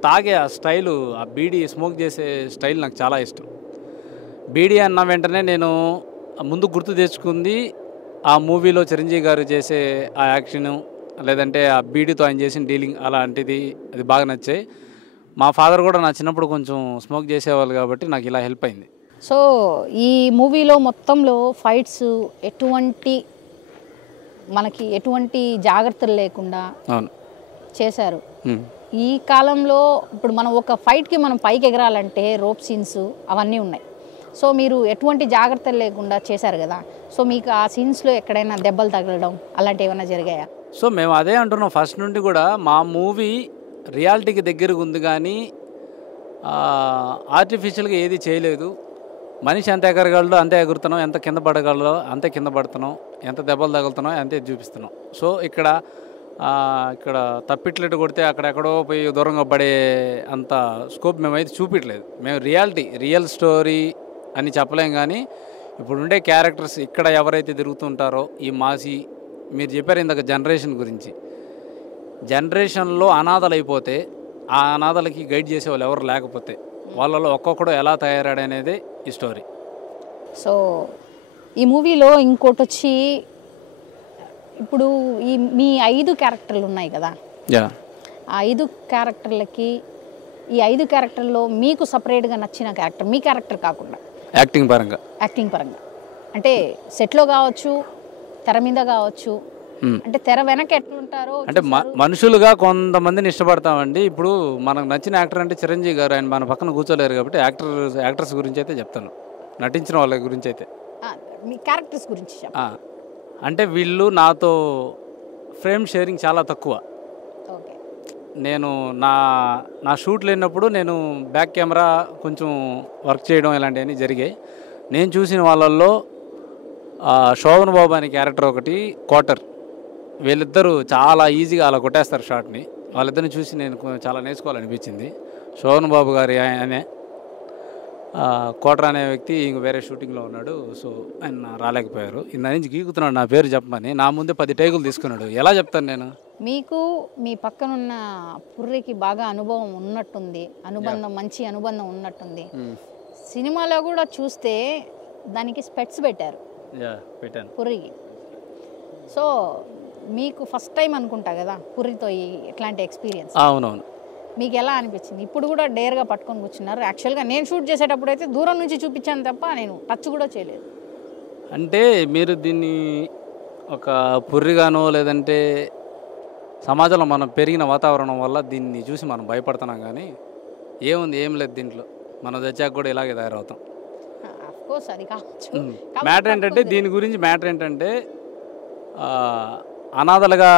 తాగే ఆ స్టైలు, ఆ బీడీ స్మోక్ చేసే స్టైల్ నాకు చాలా ఇష్టం. బీడీ అన్న వెంటనే నేను ముందు గుర్తు తెచ్చుకుంది ఆ మూవీలో చిరంజీవి గారు చేసే ఆ యాక్షను, లేదంటే ఆ బీడీతో ఆయన చేసిన డీలింగ్ అలాంటిది, అది బాగా నచ్చాయి. మా ఫాదర్ కూడా నా చిన్నప్పుడు కొంచెం స్మోక్ చేసేవాళ్ళు కాబట్టి నాకు ఇలా హెల్ప్ అయింది. సో ఈ మూవీలో మొత్తంలో ఫైట్స్ ఎటువంటి జాగ్రత్తలు లేకుండా చేశారు. ఈ కాలంలో ఇప్పుడు మనం ఒక ఫైట్కి మనం పైకి ఎగరాలంటే రోప్ సీన్స్ అవన్నీ ఉన్నాయి. సో మీరు ఎటువంటి జాగ్రత్తలు లేకుండా చేశారు కదా, సో మీకు ఆ సీన్స్లో ఎక్కడైనా దెబ్బలు తగలడం అలాంటివి ఏమైనా జరిగాయా? సో మేము అదే అంటున్నాం ఫస్ట్ నుండి కూడా, మా మూవీ రియాలిటీకి దగ్గరగా ఉంది కానీ ఆర్టిఫిషియల్గా ఏది చేయలేదు. మనిషి ఎంత ఎగరగలడో అంతే ఎగురుతున్నాం, ఎంత కింద పడగలడో అంతే కింద పడుతున్నాం, ఎంత దెబ్బలు తగులుతున్నాం అంతే చూపిస్తున్నాం. సో ఇక్కడ తప్పిట్లెట్టు కొడితే అక్కడెక్కడో పోయి దూరంగా పడే అంత స్కోప్ మేమైతే చూపించలేదు. మేము రియల్ స్టోరీ అని చెప్పలేం కానీ ఇప్పుడు ఉండే క్యారెక్టర్స్ ఇక్కడ ఎవరైతే తిరుగుతుంటారో ఈ మాసి, మీరు చెప్పారు ఇందాక జనరేషన్ గురించి, జనరేషన్లో అనాథలు అయిపోతే ఆ అనాథలకి గైడ్ చేసే వాళ్ళు ఎవరు లేకపోతే వాళ్ళలో ఒక్కొక్కడు ఎలా తయారాడనేదే ఈ స్టోరీ. సో ఈ మూవీలో ఇంకోటి వచ్చి, ఇప్పుడు మీ 5 క్యారెక్టర్లు ఉన్నాయి కదా, ఆ 5 క్యారెక్టర్లకి ఈ 5 క్యారెక్టర్లో మీకు సపరేట్గా నచ్చిన క్యారెక్టర్, మీ క్యారెక్టర్ కాకుండా యాక్టింగ్ పరంగా అంటే సెట్లో కావచ్చు, తెర మీద కావచ్చు, అంటే తెర వెనక ఎట్లుంటారో అంటే మనుషులుగా కొంతమందిని ఇష్టపడతామండి. ఇప్పుడు మనకు నచ్చిన యాక్టర్ అంటే చిరంజీవి గారు, ఆయన మన పక్కన కూర్చోలేరు కాబట్టి యాక్టర్స్ గురించి అయితే చెప్తాను, నటించిన వాళ్ళ గురించి అయితే. మీ క్యారెక్టర్స్ గురించి అంటే వీళ్ళు నాతో ఫ్రేమ్ షేరింగ్ చాలా తక్కువ. ఓకే. నేను నా షూట్ లేనప్పుడు నేను బ్యాక్ కెమెరా కొంచెం వర్క్ చేయడం ఇలాంటివన్నీ జరిగాయి. నేను చూసిన వాళ్ళల్లో శోభన్ బాబు అనే క్యారెక్టర్ ఒకటి, క్వార్టర్, వీళ్ళిద్దరూ చాలా ఈజీగా అలా కొట్టేస్తారు షాట్ని. వాళ్ళిద్దరిని చూసి నేను చాలా నేర్చుకోవాలనిపించింది. శోభన్ బాబు గారి అనే క్వార్టర్ అనే వ్యక్తి ఇంక వేరే షూటింగ్లో ఉన్నాడు. సో ఆయన రాలేకపోయారు. ఇందా నుంచి గీకుతున్నాడు నా పేరు చెప్పమని. నా ముందే 10 టేకులు తీసుకున్నాడు. ఎలా చెప్తాను నేను? మీకు మీ పక్కనున్న పుర్రికి బాగా అనుభవం ఉన్నట్టుంది, మంచి అనుబంధం ఉన్నట్టుంది. సినిమాలో కూడా చూస్తే దానికి స్పెట్స్ పెట్టారు పెట్టాను పుర్రికి. సో మీకు ఫస్ట్ టైం అనుకుంటా కదా పుర్రితో ఇట్లాంటి ఎక్స్పీరియన్స్? అవునవును. మీకు ఎలా అనిపించింది? ఇప్పుడు కూడా డేర్గా పట్టుకొని కూర్చున్నారు. యాక్చువల్గా నేను షూట్ చేసేటప్పుడు అయితే దూరం నుంచి చూపించాను తప్ప నేను టచ్ కూడా చేయలేదు. అంటే మీరు దీన్ని ఒక పుర్రిగానో లేదంటే సమాజంలో మనం పెరిగిన వాతావరణం వల్ల దీన్ని చూసి మనం భయపడుతున్నాం, కానీ ఏం లేదు దీంట్లో. మనం తెచ్చాక కూడా ఇలాగే తయారవుతాం. అఫ్కోర్స్ అది కావచ్చు. మ్యాటర్ ఏంటంటే దీని గురించి మ్యాటర్ ఏంటంటే అనాథలుగా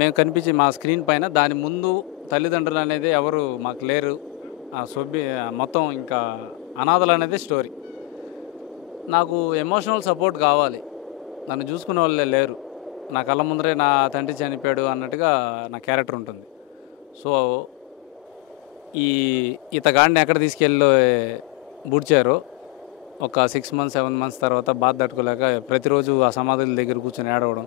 మేము కనిపించే మా స్క్రీన్ పైన దాని ముందు తల్లిదండ్రులు అనేది ఎవరు మాకు లేరు. మొత్తం ఇంకా అనాథలు అనేది స్టోరీ. నాకు ఎమోషనల్ సపోర్ట్ కావాలి, నన్ను చూసుకునే వాళ్ళే లేరు, నా కళ్ళ ముందరే నా తండ్రి చనిపోయాడు అన్నట్టుగా నా క్యారెక్టర్ ఉంటుంది. సో ఈతగాడిని ఎక్కడ తీసుకెళ్ళి బుడ్చారో ఒక 6 months 7 months తర్వాత బాధ తట్టుకోలేక ప్రతిరోజు ఆ సమాధుల దగ్గర కూర్చొని ఏడవడం.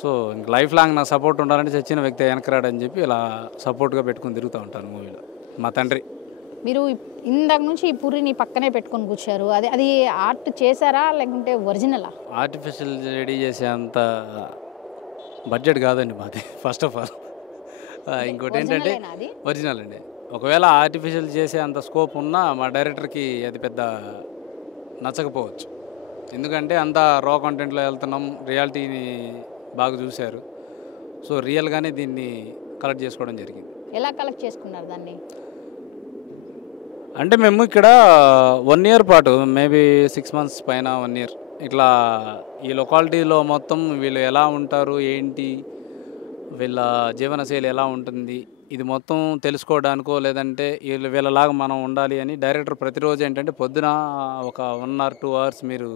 సో ఇంక లైఫ్ లాంగ్ నాకు సపోర్ట్ ఉండాలంటే చచ్చిన వ్యక్తి వెనకరాడని చెప్పి ఇలా సపోర్ట్గా పెట్టుకుని తిరుగుతూ ఉంటాను మూవీలో. మా తండ్రి. మీరు ఇందాక నుంచి ఈ పుర్రిని పక్కనే పెట్టుకొని కూర్చారు, అది ఆర్ట్ చేశారా లేకుంటే ఒరిజినలా? ఆర్టిఫిషియల్ రెడీ చేసే అంత బడ్జెట్ కాదండి మాది ఫస్ట్ ఆఫ్ ఆల్. ఇంకోటి ఏంటంటే ఒరిజినల్ అండి. ఒకవేళ ఆర్టిఫిషియల్ చేసే అంత స్కోప్ ఉన్నా మా డైరెక్టర్కి అది పెద్ద నచ్చకపోవచ్చు. ఎందుకంటే అంతా రా కంటెంట్లో వెళ్తున్నాం, రియాలిటీని బాగా చూశారు. సో రియల్గానే దీన్ని కలెక్ట్ చేసుకోవడం జరిగింది. ఎలా కలెక్ట్ చేసుకున్నారు దాన్ని? అంటే మేము ఇక్కడ 1 year పాటు, మేబీ 6 months పైన 1 year ఇట్లా ఈ లొకాలిటీలో మొత్తం వీళ్ళు ఎలా ఉంటారు, ఏంటి, వీళ్ళ జీవనశైలి ఎలా ఉంటుంది, ఇది మొత్తం తెలుసుకోవడానికో లేదంటే వీళ్ళలాగా మనం ఉండాలి అని డైరెక్టర్ ప్రతిరోజు ఏంటంటే పొద్దున ఒక 1 or 2 hours మీరు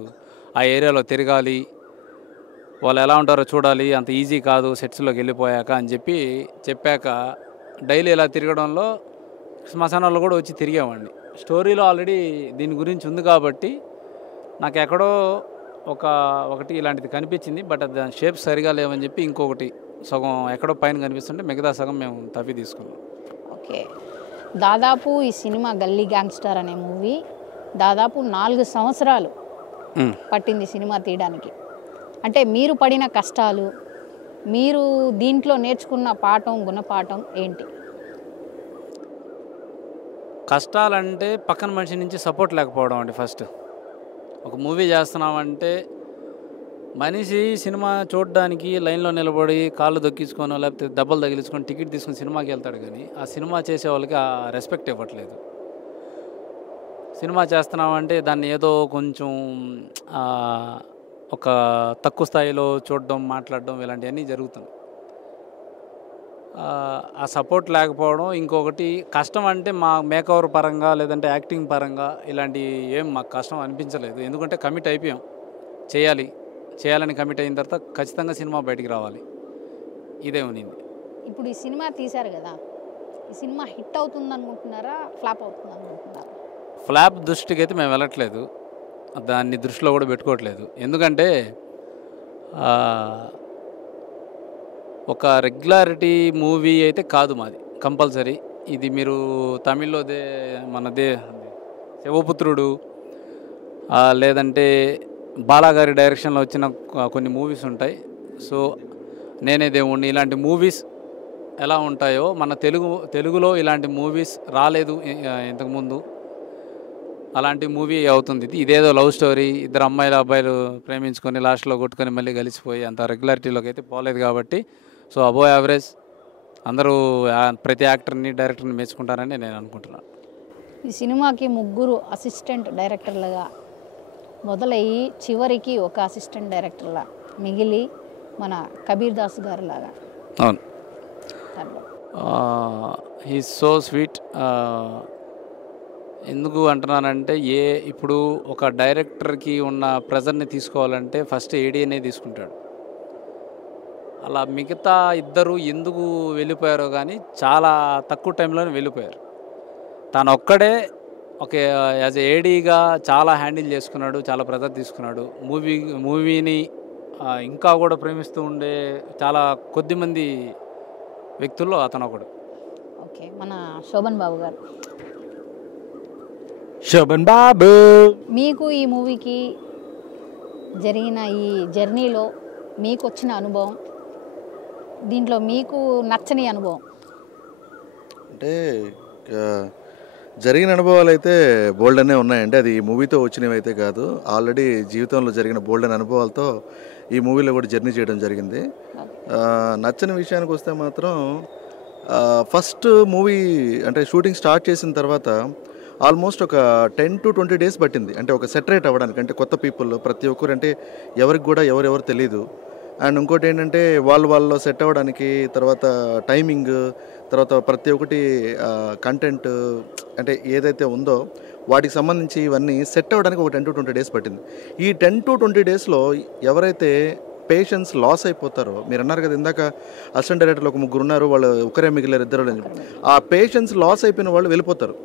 ఆ ఏరియాలో తిరగాలి, వాళ్ళు ఎలా ఉంటారో చూడాలి, అంత ఈజీ కాదు సెట్స్లోకి వెళ్ళిపోయాక అని చెప్పాక డైలీ ఇలా తిరగడంలో శ్మశానాల్లో కూడా వచ్చి తిరిగేవాడిని. స్టోరీలో ఆల్రెడీ దీని గురించి ఉంది కాబట్టి నాకు ఎక్కడో ఒకటి ఇలాంటిది కనిపించింది. బట్ దాని షేప్ సరిగా లేవని చెప్పి ఇంకొకటి సగం ఎక్కడో పైన కనిపిస్తుంటే మిగతా సగం మేము తవ్వి తీసుకున్నాం. ఓకే. దాదాపు ఈ సినిమా గల్లీ గ్యాంగ్స్టర్ అనే మూవీ దాదాపు 4 సంవత్సరాలు పట్టింది సినిమా తీయడానికి. అంటే మీరు పడిన కష్టాలు, మీరు దీంట్లో నేర్చుకున్న గుణపాఠం ఏంటి? కష్టాలంటే పక్కన మనిషి నుంచి సపోర్ట్ లేకపోవడం అండి. ఫస్ట్ ఒక మూవీ చేస్తున్నామంటే మనిషి సినిమా చూడడానికి లైన్లో నిలబడి కాళ్ళు దొక్కించుకొని లేకపోతే దెబ్బలు తగిలించుకొని టికెట్ తీసుకొని సినిమాకి వెళ్తాడు, కానీ ఆ సినిమా చేసే వాళ్ళకి ఆ రెస్పెక్ట్ ఇవ్వట్లేదు. సినిమా చేస్తున్నామంటే దాన్ని ఏదో కొంచెం ఒక తక్కువ స్థాయిలో చూడడం, మాట్లాడడం ఇలాంటివన్నీ జరుగుతుంది. ఆ సపోర్ట్ లేకపోవడం. ఇంకొకటి కష్టం అంటే మా మేకవర్ పరంగా లేదంటే యాక్టింగ్ పరంగా ఇలాంటి ఏం మాకు కష్టం అనిపించలేదు. ఎందుకంటే కమిట్ అయిపోయాం, చేయాలని కమిట్ అయిన తర్వాత ఖచ్చితంగా సినిమా బయటికి రావాలి, ఇదే ఉన్నింది. ఇప్పుడు ఈ సినిమా తీశారు కదా, ఈ సినిమా హిట్ అవుతుంది అనుకుంటున్నారా, ఫ్లాప్ అవుతుంది అనుకుంటున్నారా? ఫ్లాప్ దృష్టికి అయితే మేము వెళ్ళట్లేదు, దాన్ని దృష్టిలో కూడా పెట్టుకోవట్లేదు. ఎందుకంటే ఒక రెగ్యులారిటీ మూవీ అయితే కాదు మాది, కంపల్సరీ. ఇది మీరు తమిళ్లో మనదే శివపుత్రుడు లేదంటే బాలాగారి డైరెక్షన్లో వచ్చిన కొన్ని మూవీస్ ఉంటాయి. సో నేనే దేవుణ్ణి ఇలాంటి మూవీస్ ఎలా ఉంటాయో మన తెలుగులో ఇలాంటి మూవీస్ రాలేదు ఇంతకుముందు. అలాంటి మూవీ అవుతుంది ఇది. ఇదేదో లవ్ స్టోరీ, ఇద్దరు అమ్మాయిలు అబ్బాయిలు ప్రేమించుకొని లాస్ట్లో కొట్టుకొని మళ్ళీ కలిసిపోయి అంత రెగ్యులారిటీలోకి అయితే పోలేదు కాబట్టి సో అబోవ్ యావరేజ్. అందరూ ప్రతి యాక్టర్ని డైరెక్టర్ని మెచ్చుకుంటారని నేను అనుకుంటున్నాను. ఈ సినిమాకి 3 అసిస్టెంట్ డైరెక్టర్లుగా మొదలయ్యి చివరికి ఒక అసిస్టెంట్ డైరెక్టర్లా మిగిలి మన కబీర్ దాస్ గారు లాగా. అవును, హీస్ సో స్వీట్. ఎందుకు అంటున్నానంటే ఇప్పుడు ఒక డైరెక్టర్కి ఉన్న ప్రెజర్ని తీసుకోవాలంటే ఫస్ట్ ఏడీనే తీసుకుంటాడు. అలా మిగతా ఇద్దరు ఎందుకు వెళ్ళిపోయారో కానీ చాలా తక్కువ టైంలోనే వెళ్ళిపోయారు. తను ఒక్కడే ఒక యాజ్ ఏడీగా చాలా హ్యాండిల్ చేసుకున్నాడు, చాలా ప్రెజర్ తీసుకున్నాడు. మూవీని ఇంకా కూడా ప్రేమిస్తూ ఉండే చాలా కొద్దిమంది వ్యక్తుల్లో అతను ఒకడు. ఓకే, మన శోభన్ బాబు గారు, శోభన్ బాబు, మీకు ఈ మూవీకి జరిగిన ఈ జర్నీలో మీకు వచ్చిన అనుభవం, దీంట్లో మీకు నచ్చని అనుభవం? అంటే జరిగిన అనుభవాలు అయితే బోల్డ్ అనే ఉన్నాయండి. అది ఈ మూవీతో వచ్చినవి అయితే కాదు, ఆల్రెడీ జీవితంలో జరిగిన బోల్డ్ అనే అనుభవాలతో ఈ మూవీలో కూడా జర్నీ చేయడం జరిగింది. నచ్చని విషయానికి వస్తే మాత్రం ఫస్ట్ మూవీ అంటే షూటింగ్ స్టార్ట్ చేసిన తర్వాత ఆల్మోస్ట్ ఒక 10 to 20 days పట్టింది. అంటే ఒక సెటరేట్ అవ్వడానికి, అంటే కొత్త పీపుల్ ప్రతి ఒక్కరు, అంటే ఎవరికి కూడా ఎవరెవరు తెలీదు. అండ్ ఇంకోటి ఏంటంటే వాళ్ళు సెట్ అవ్వడానికి, తర్వాత టైమింగ్, తర్వాత ప్రతి ఒక్కటి కంటెంట్ అంటే ఏదైతే ఉందో వాటికి సంబంధించి ఇవన్నీ సెట్ అవ్వడానికి ఒక 10 to 20 days పట్టింది. ఈ 10 to 20 daysలో ఎవరైతే పేషెన్స్ లాస్ అయిపోతారో, మీరు అన్నారు కదా ఇందాక అసిస్టెంట్ డైరెక్టర్లు ఒక 3 ఉన్నారు, వాళ్ళు ఒకరే మిగిలారు, ఇద్దరు. ఆ పేషెన్స్ లాస్ అయిపోయిన వాళ్ళు వెళ్ళిపోతారు.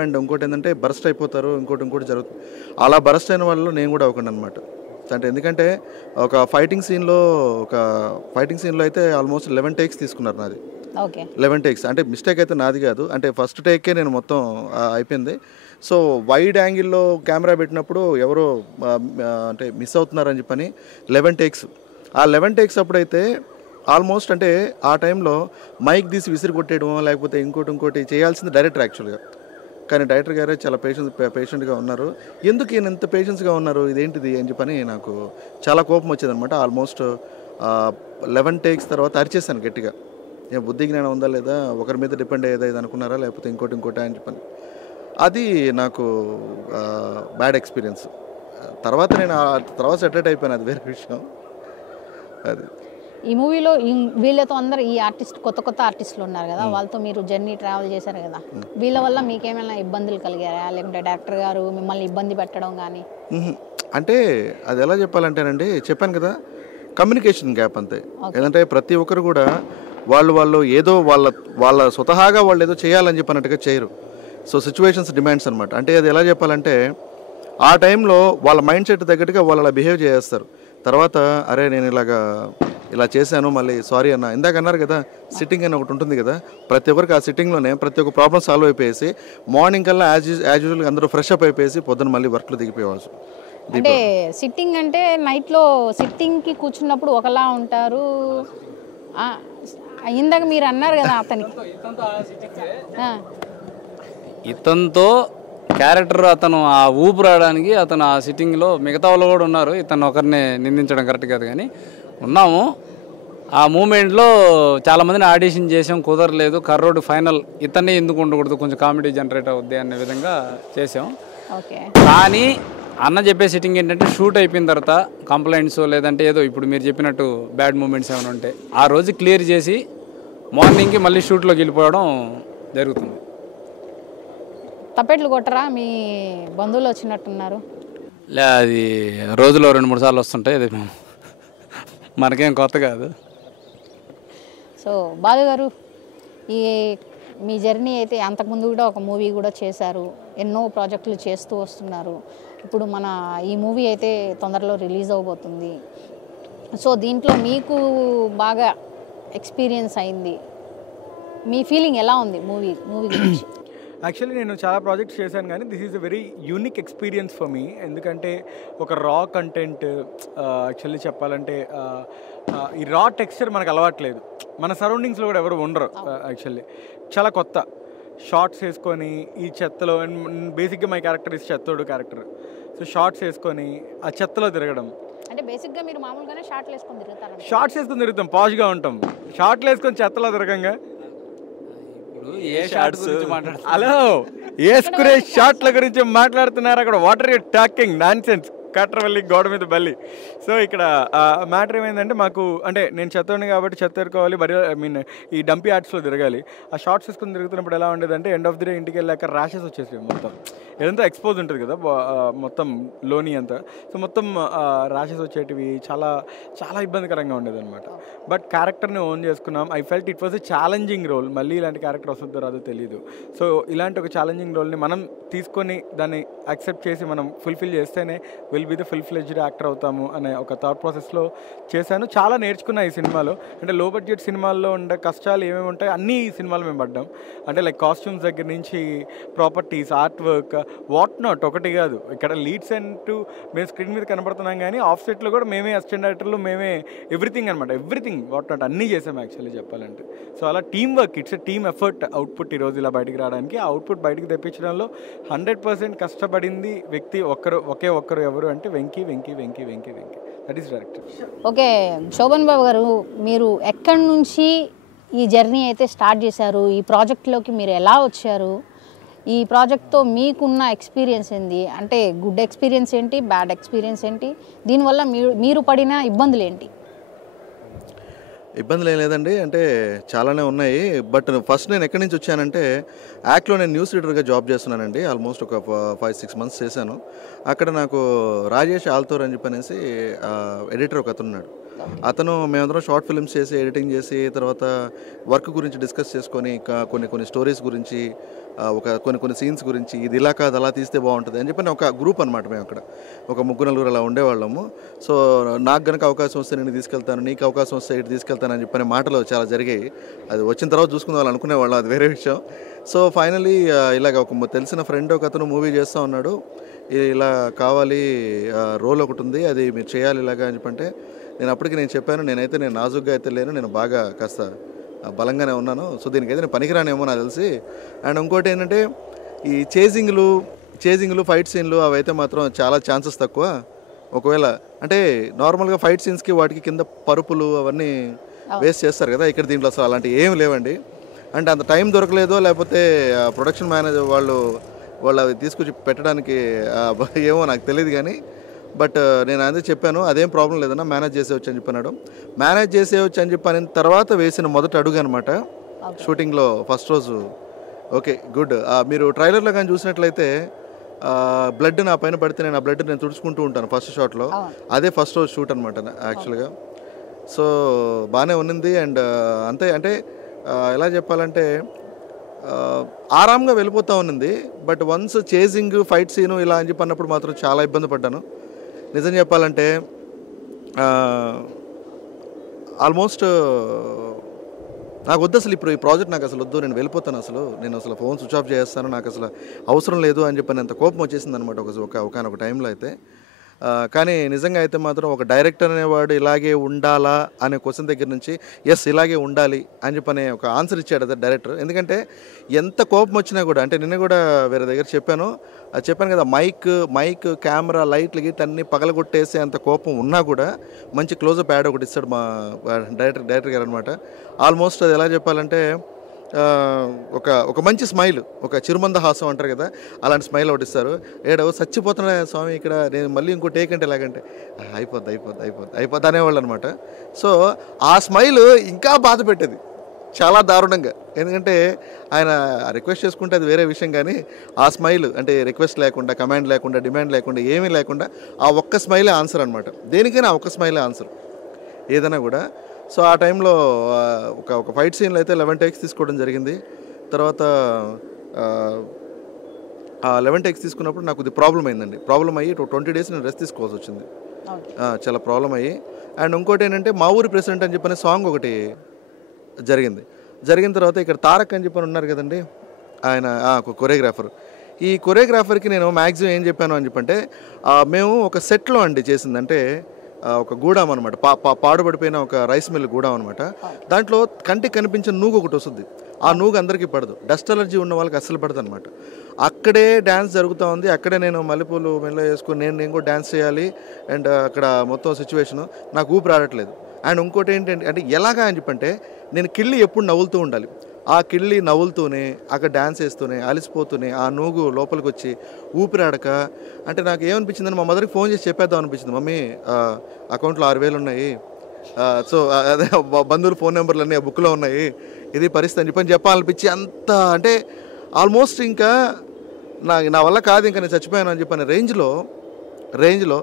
అండ్ ఇంకోటి ఏంటంటే బరస్ట్ అయిపోతారు, ఇంకోటి జరుగుతుంది. అలా బరస్ట్ అయిన వాళ్ళు నేను కూడా అవ్వకండి అనమాట. అంటే ఎందుకంటే ఒక ఫైటింగ్ సీన్లో అయితే ఆల్మోస్ట్ 11 takes తీసుకున్నారు నాది. Okay, 11 takes. అంటే మిస్టేక్ అయితే నాది కాదు, అంటే ఫస్ట్ టేకే నేను మొత్తం అయిపోయింది. సో వైడ్ యాంగిల్లో కెమెరా పెట్టినప్పుడు ఎవరో అంటే మిస్ అవుతున్నారని చెప్పని 11 takes. ఆ 11 takes అప్పుడైతే ఆల్మోస్ట్ అంటే ఆ టైంలో మైక్ తీసి విసిరి కొట్టేయడం లేకపోతే ఇంకోటి చేయాల్సింది డైరెక్టర్ యాక్చువల్గా. కానీ డైరెక్టర్ గారే చాలా పేషెంట్గా ఉన్నారు. ఎందుకు ఈయన ఎంత పేషెన్స్గా ఉన్నారు, ఇదేంటిది అని చెప్పని నాకు చాలా కోపం వచ్చేదనమాట. ఆల్మోస్ట్ 11 takes తర్వాత అరిచేసాను గట్టిగా. ఏం బుద్ధి జ్ఞానం ఉందా లేదా, ఒకరి మీద డిపెండ్ అయ్యేది అనుకున్నారా లేకపోతే ఇంకోటి అని చెప్పని. అది నాకు బ్యాడ్ ఎక్స్పీరియన్స్. తర్వాత నేను తర్వాత సెటరేట్ అయిపోయాను, అది వేరే విషయం. అది ఈ మూవీలో వీళ్ళతో అందరూ ఈ కొత్త ఆర్టిస్టులు ఉన్నారు కదా, వాళ్ళతో మీరు జర్నీ ట్రావెల్ చేశారు కదా, వీళ్ళ వల్ల మీకేమైనా ఇబ్బందులు కలిగారా, లేకుంటే డైరెక్టర్ గారు మిమ్మల్ని ఇబ్బంది పెట్టడం కానీ? అంటే అది ఎలా చెప్పాలంటేనండి, చెప్పాను కదా, కమ్యూనికేషన్ గ్యాప్ అంతే. ఏంటంటే ప్రతి ఒక్కరు కూడా వాళ్ళు ఏదో వాళ్ళ స్వతహాగా వాళ్ళు ఏదో చేయాలని చెప్పినట్టుగా చేయరు. సో సిచ్యువేషన్స్ డిమాండ్స్ అనమాట. అంటే అది ఎలా చెప్పాలంటే ఆ టైంలో వాళ్ళ మైండ్ సెట్ తగ్గట్టుగా వాళ్ళు అలా బిహేవ్ చేస్తారు. తర్వాత అరే నేను ఇలా చేశాను, మళ్ళీ సారీ అన్న. ఇందాక అన్నారు కదా సిట్టింగ్ అని ఒకటి ఉంటుంది కదా, ప్రతి ఒక్కరికి ఆ సిట్టింగ్లోనే ప్రతి ఒక్క ప్రాబ్లమ్ సాల్వ్ అయిపోయేసి మార్నింగ్ కల్లా యాజ్ యూజువల్గా అందరూ ఫ్రెష్ అప్ అయిపోయేసి పొద్దున్న మళ్ళీ వర్క్లో దిగిపోయేవాళ్ళు. అంటే సిట్టింగ్ అంటే నైట్లో సిట్టింగ్కి కూర్చున్నప్పుడు ఒకలా ఉంటారు. ఇందాక మీరు అన్నారు కదా అతనికి ఇతనితో క్యారెక్టర్ అతను ఆ ఊపు రావడానికి అతను ఆ సిట్టింగ్లో మిగతా వాళ్ళు కూడా ఉన్నారు. ఇతను ఒకరిని నిందించడం కరెక్ట్ కాదు కానీ ఉన్నాము. ఆ మూమెంట్లో చాలామందిని ఆడిషన్ చేసాం, కుదరలేదు. కర్రోడు ఫైనల్ ఇతన్ని ఎందుకు ఉండకూడదు, కొంచెం కామెడీ జనరేట్ అవుద్ది అనే విధంగా చేసాం. కానీ అన్న చెప్పే సిట్టింగ్ ఏంటంటే షూట్ అయిపోయిన తర్వాత కంప్లైంట్స్ లేదంటే ఏదో ఇప్పుడు మీరు చెప్పినట్టు బ్యాడ్ మూమెంట్స్ ఏమైనా ఉంటే ఆ రోజు క్లియర్ చేసి మార్నింగ్కి మళ్ళీ షూట్లోకి వెళ్ళిపోవడం జరుగుతుంది. తప్పెట్లు కొట్టరా? మీ బంధువులు వచ్చినట్టున్నారు. అది రోజులో 2-3 సార్లు వస్తుంటాయి, అది మనకేం కొత్త కాదు. సో బాలు గారు, మీ జర్నీ అయితే అంతకుముందు కూడా ఒక మూవీ కూడా చేశారు, ఎన్నో ప్రాజెక్టులు చేస్తూ వస్తున్నారు. ఇప్పుడు మన ఈ మూవీ అయితే తొందరలో రిలీజ్ అవబోతుంది. సో దీంట్లో మీకు బాగా ఎక్స్పీరియన్స్ అయింది, మీ ఫీలింగ్ ఎలా ఉంది మూవీ గురించి? యాక్చువల్లీ నేను చాలా ప్రాజెక్ట్స్ చేశాను కానీ this is a very unique experience for me. ఎందుకంటే ఒక రా కంటెంట్, యాక్చువల్లీ చెప్పాలంటే ఈ రా టెక్స్చర్ మనకు అలవాట్లేదు, మన సరౌండింగ్స్లో కూడా ఎవరు ఉండరు. యాక్చువల్లీ చాలా కొత్త. షార్ట్స్ వేసుకొని ఈ చెత్తలో, బేసిక్గా మై క్యారెక్టర్ ఇస్ చెత్తోడు క్యారెక్టర్. సో షార్ట్స్ వేసుకొని ఆ చెత్తలో తిరగడం. అంటే బేసిక్గా మీరు మామూలుగానే షార్ట్లు వేసుకొని తిరుగుతారు? షార్ట్స్ వేసుకొని తిరుగుతాం, పాష్గా ఉంటాం. షార్ట్లు వేసుకొని చెత్తలో తిరగంగా ఇప్పుడు ఏ షార్ట్స్ హలో వేసుకునే షార్ట్ల గురించి మాట్లాడుతున్నారు అక్కడ. What are you talking nonsense కట్రవల్లి గోడ మీద బల్లి. సో ఇక్కడ మ్యాటర్ ఏమైందంటే, మాకు అంటే నేను చెత్తని కాబట్టి చెత్త ఎరుకోవాలి, ఈ డంపీ ఆర్ట్స్లో తిరగాలి. ఆ షార్ట్స్ వేసుకుని తిరుగుతున్నప్పుడు ఎలా ఉండేదంటే, ఎండ్ ఆఫ్ ది డే ఇంటికి వెళ్ళాక ర్యాషెస్ వచ్చేసి మొత్తం ఏదంతా ఎక్స్పోజ్ ఉంటుంది కదా మొత్తం లోని అంతా. సో మొత్తం ర్యాషెస్ వచ్చేటివి, చాలా చాలా ఇబ్బందికరంగా ఉండేది అనమాట. బట్ క్యారెక్టర్ని ఓన్ చేసుకున్నాం. I felt it was a challenging role. మళ్ళీ ఇలాంటి క్యారెక్టర్ వస్తుందో రాదో తెలియదు. సో ఇలాంటి ఒక ఛాలెంజింగ్ రోల్ని మనం తీసుకొని దాన్ని యాక్సెప్ట్ చేసి మనం ఫుల్ఫిల్ చేస్తేనే will be the full fledged actor అవుతాము అనే ఒక థాట్ ప్రాసెస్లో చేశాను. చాలా నేర్చుకున్నా ఈ సినిమాలో. అంటే లో బడ్జెట్ సినిమాల్లో ఉండే కష్టాలు ఏమేమి ఉంటాయి అన్నీ ఈ సినిమాలో మేము పడ్డాం. అంటే లైక్ కాస్ట్యూమ్స్ దగ్గర నుంచి properties, art work, what not ఒకటి కాదు. ఇక్కడ లీడ్స్ అంటూ మేము స్క్రీన్ మీద కనబడుతున్నాం, కానీ ఆఫ్ సెట్లో కూడా మేమే అసిస్టెంట్ డైరెక్టర్లు, మేమే ఎవ్రీథింగ్ అనమాట. ఎవ్రీథింగ్ వాట్ నాట్ అన్నీ చేసాం యాక్చువల్లీ చెప్పాలంటే. సో అలా team work, it's a team effort output ఈరోజు ఇలా బయటికి రావడానికి. ఆ అవుట్పుట్ బయటికి తెప్పించడంలో 100% కష్టపడింది వ్యక్తి ఒకే ఒక్కరు ఎవరు అంటే Venky. That is director. Okay Shobhan Babu garu, మీరు ఎక్కడి నుంచి ఈ జర్నీ అయితే స్టార్ట్ చేశారు? ఈ ప్రాజెక్ట్లోకి మీరు ఎలా వచ్చారు? ఈ ప్రాజెక్ట్తో మీకున్న ఎక్స్పీరియన్స్ ఏంటి? అంటే గుడ్ ఎక్స్పీరియన్స్ ఏంటి, బ్యాడ్ ఎక్స్పీరియన్స్ ఏంటి, దీనివల్ల మీరు పడిన ఇబ్బందులు ఏంటి? ఇబ్బందులు ఏం లేదండి, అంటే చాలానే ఉన్నాయి. బట్ ఫస్ట్ నేను ఎక్కడి నుంచి వచ్చానంటే, యాక్ట్లో నేను న్యూస్ రీడర్గా జాబ్ చేస్తున్నానండి. ఆల్మోస్ట్ ఒక 5-6 months చేశాను. అక్కడ నాకు రాజేష్ ఆల్తోర్ అని చెప్పనేసి ఎడిటర్ ఒక అతను ఉన్నాడు. అతను మేమందరం షార్ట్ ఫిల్మ్స్ చేసి ఎడిటింగ్ చేసి తర్వాత వర్క్ గురించి డిస్కస్ చేసుకొని కొన్ని స్టోరీస్ గురించి కొన్ని సీన్స్ గురించి ఇది ఇలా కాదు అలా తీస్తే బాగుంటుంది అని చెప్పి ఒక గ్రూప్ అనమాట. మేము అక్కడ ఒక 3-4 అలా ఉండేవాళ్ళము. సో నాకు కనుక అవకాశం వస్తే నేను తీసుకెళ్తాను, నీకు అవకాశం వస్తే ఇటు తీసుకెళ్తాను అని చెప్పిన మాటలు చాలా జరిగాయి. అది వచ్చిన తర్వాత చూసుకునే వాళ్ళు అనుకునేవాళ్ళం, అది వేరే విషయం. సో ఫైనలీ ఇలాగ ఒక తెలిసిన ఫ్రెండ్ ఒక అతను మూవీ చేస్తూ ఉన్నాడు, ఇలా కావాలి రోల్ ఒకటి ఉంది, అది మీరు చేయాలి ఇలాగా అని చెప్పంటే నేను చెప్పాను, నేను నాజుగ్గా అయితే లేను, నేను బాగా కాస్త బలంగానే ఉన్నాను. సో దీనికైతే నేను పనికిరానేమో నాకు తెలిసి. అండ్ ఇంకోటి ఏంటంటే, ఈ చేజింగ్లు ఫైట్ సీన్లు అవైతే మాత్రం చాలా ఛాన్సెస్ తక్కువ. ఒకవేళ అంటే నార్మల్గా ఫైట్ సీన్స్కి వాటికి కింద పరుపులు అవన్నీ వేస్ట్ చేస్తారు కదా, ఇక్కడ దీంట్లో అసలు అలాంటివి ఏమి లేవండి. అంటే అంత టైం దొరకలేదో లేకపోతే ప్రొడక్షన్ మేనేజర్ వాళ్ళు అవి తీసుకొచ్చి పెట్టడానికి ఏమో నాకు తెలియదు, కానీ బట్ నేను అదే చెప్పాను, అదేం ప్రాబ్లం లేదన్నా, మేనేజ్ చేసేవచ్చు అని చెప్పన్నాడు. మేనేజ్ చేసేవచ్చు అని చెప్పిన తర్వాత వేసిన మొదటి అడుగు అనమాట షూటింగ్లో ఫస్ట్ రోజు. Okay good. మీరు ట్రైలర్లో కానీ చూసినట్లయితే బ్లడ్ నా పైన పడితే నేను ఆ బ్లడ్ నేను తుడుచుకుంటూ ఉంటాను ఫస్ట్ షాట్లో. అదే ఫస్ట్ రోజు షూట్ అనమాట యాక్చువల్గా. సో బాగానే ఉన్నింది. అండ్ అంతే, అంటే ఎలా చెప్పాలంటే ఆరాంగా వెళ్ళిపోతూ ఉన్నింది. But once chasing fight scene ఇలా అని చెప్పి అన్నప్పుడు మాత్రం చాలా ఇబ్బంది పడ్డాను. నిజం చెప్పాలంటే ఆల్మోస్ట్ నాకు వద్దు అసలు, ఇప్పుడు ఈ ప్రాజెక్ట్ నాకు అసలు వద్దు, నేను వెళ్ళిపోతాను, నేను అసలు ఫోన్ స్విచ్ ఆఫ్ చేస్తాను, నాకు అసలు అవసరం లేదు అని చెప్పి అంత కోపం వచ్చేసింది అనమాట ఒక టైంలో అయితే. కానీ నిజంగా అయితే మాత్రం ఒక డైరెక్టర్ అనేవాడు ఇలాగే ఉండాలా అనే క్వశ్చన్ దగ్గర నుంచి ఎస్ ఇలాగే ఉండాలి అని చెప్పనే ఒక ఆన్సర్ ఇచ్చాడు అదే డైరెక్టర్. ఎందుకంటే ఎంత కోపం వచ్చినా కూడా, అంటే నిన్న కూడా వేరే దగ్గర చెప్పాను కదా, మైక్ కెమెరా లైట్లు గిట్ అన్నీ పగలగొట్టేసే అంత కోపం ఉన్నా కూడా మంచి క్లోజప్ యాడ్ ఒకటి ఇస్తాడు మా డైరెక్టర్ గారు అనమాట. ఆల్మోస్ట్ అది ఎలా చెప్పాలంటే ఒక మంచి స్మైల్, ఒక చిరుమందహాసం అంటారు కదా, అలాంటి స్మైల్ ఒకటి ఇస్తారు. ఏడో చచ్చిపోతున్నా స్వామి ఇక్కడ, నేను మళ్ళీ ఇంకో టేక్ అంటే ఎలాగంటే అయిపోద్ది అనేవాళ్ళు అనమాట. సో ఆ స్మైల్ ఇంకా బాధ పెట్టేది చాలా దారుణంగా. ఎందుకంటే ఆయన రిక్వెస్ట్ చేసుకుంటే అది వేరే విషయం, కానీ ఆ స్మైల్ అంటే రిక్వెస్ట్ లేకుండా, కమాండ్ లేకుండా, డిమాండ్ లేకుండా, ఏమీ లేకుండా ఆ ఒక్క స్మైలే ఆన్సర్ అనమాట. దేనికైనా ఆ ఒక్క స్మైలే ఆన్సర్ ఏదైనా కూడా. సో ఆ టైంలో ఒక ఫైట్ సీన్లో అయితే 11 takes తీసుకోవడం జరిగింది. తర్వాత 11 takes తీసుకున్నప్పుడు నాకు ఇది ప్రాబ్లం అయిందండి. ప్రాబ్లం అయ్యి 20 days నేను రెస్ట్ తీసుకోవాల్సి వచ్చింది, చాలా ప్రాబ్లం అయ్యి. అండ్ ఇంకోటి ఏంటంటే మా ఊరి ప్రెసిడెంట్ అని చెప్పిన సాంగ్ ఒకటి జరిగిన తర్వాత ఇక్కడ తారక్ అని చెప్పని ఉన్నారు కదండి, ఆయన కొరియోగ్రాఫర్. ఈ కొరియోగ్రాఫర్కి నేను మ్యాక్సిమం ఏం చెప్పాను అని చెప్పంటే, మేము ఒక సెట్లో అండి చేసింది, అంటే ఒక గూడాం అనమాట, పాడుపడిపోయిన ఒక రైస్ మిల్ గూడాం అనమాట. దాంట్లో కంటికి కనిపించిన నూగు ఒకటి వస్తుంది. ఆ నూగు అందరికీ పడదు. డస్ట్ అలర్జీ ఉన్న వాళ్ళకి అస్సలు పడదు అనమాట. అక్కడే డ్యాన్స్ జరుగుతూ ఉంది, అక్కడే నేను మల్లెపూలు మెల్లో వేసుకొని నేను కూడా డ్యాన్స్ చేయాలి. అండ్ అక్కడ మొత్తం సిచ్యువేషను నాకు ఊపిరి ఆడట్లేదు. అండ్ ఇంకోటి ఏంటంటే అంటే ఎలాగా అని చెప్పంటే నేను కిళ్ళి ఎప్పుడు నవ్వులుతూ ఉండాలి. ఆ కిళ్ళి నవ్వులుతూనే అక్కడ డ్యాన్స్ వేస్తూనే అలసిపోతూనే ఆ నూగు లోపలికి వచ్చి ఊపిరాడక అంటే నాకు ఏమనిపించిందని మా మదర్కి ఫోన్ చేసి చెప్పేద్దాం అనిపించింది. మమ్మీ అకౌంట్లో 6,000 ఉన్నాయి, సో అదే బంధువుల ఫోన్ నెంబర్లు అన్నీ ఆ బుక్లో ఉన్నాయి, ఇది పరిస్థితి అని చెప్పాలనిపించి అంత అంటే ఆల్మోస్ట్ ఇంకా నా వల్ల కాదు, ఇంకా నేను చచ్చిపోయాను అని చెప్పిన రేంజ్లో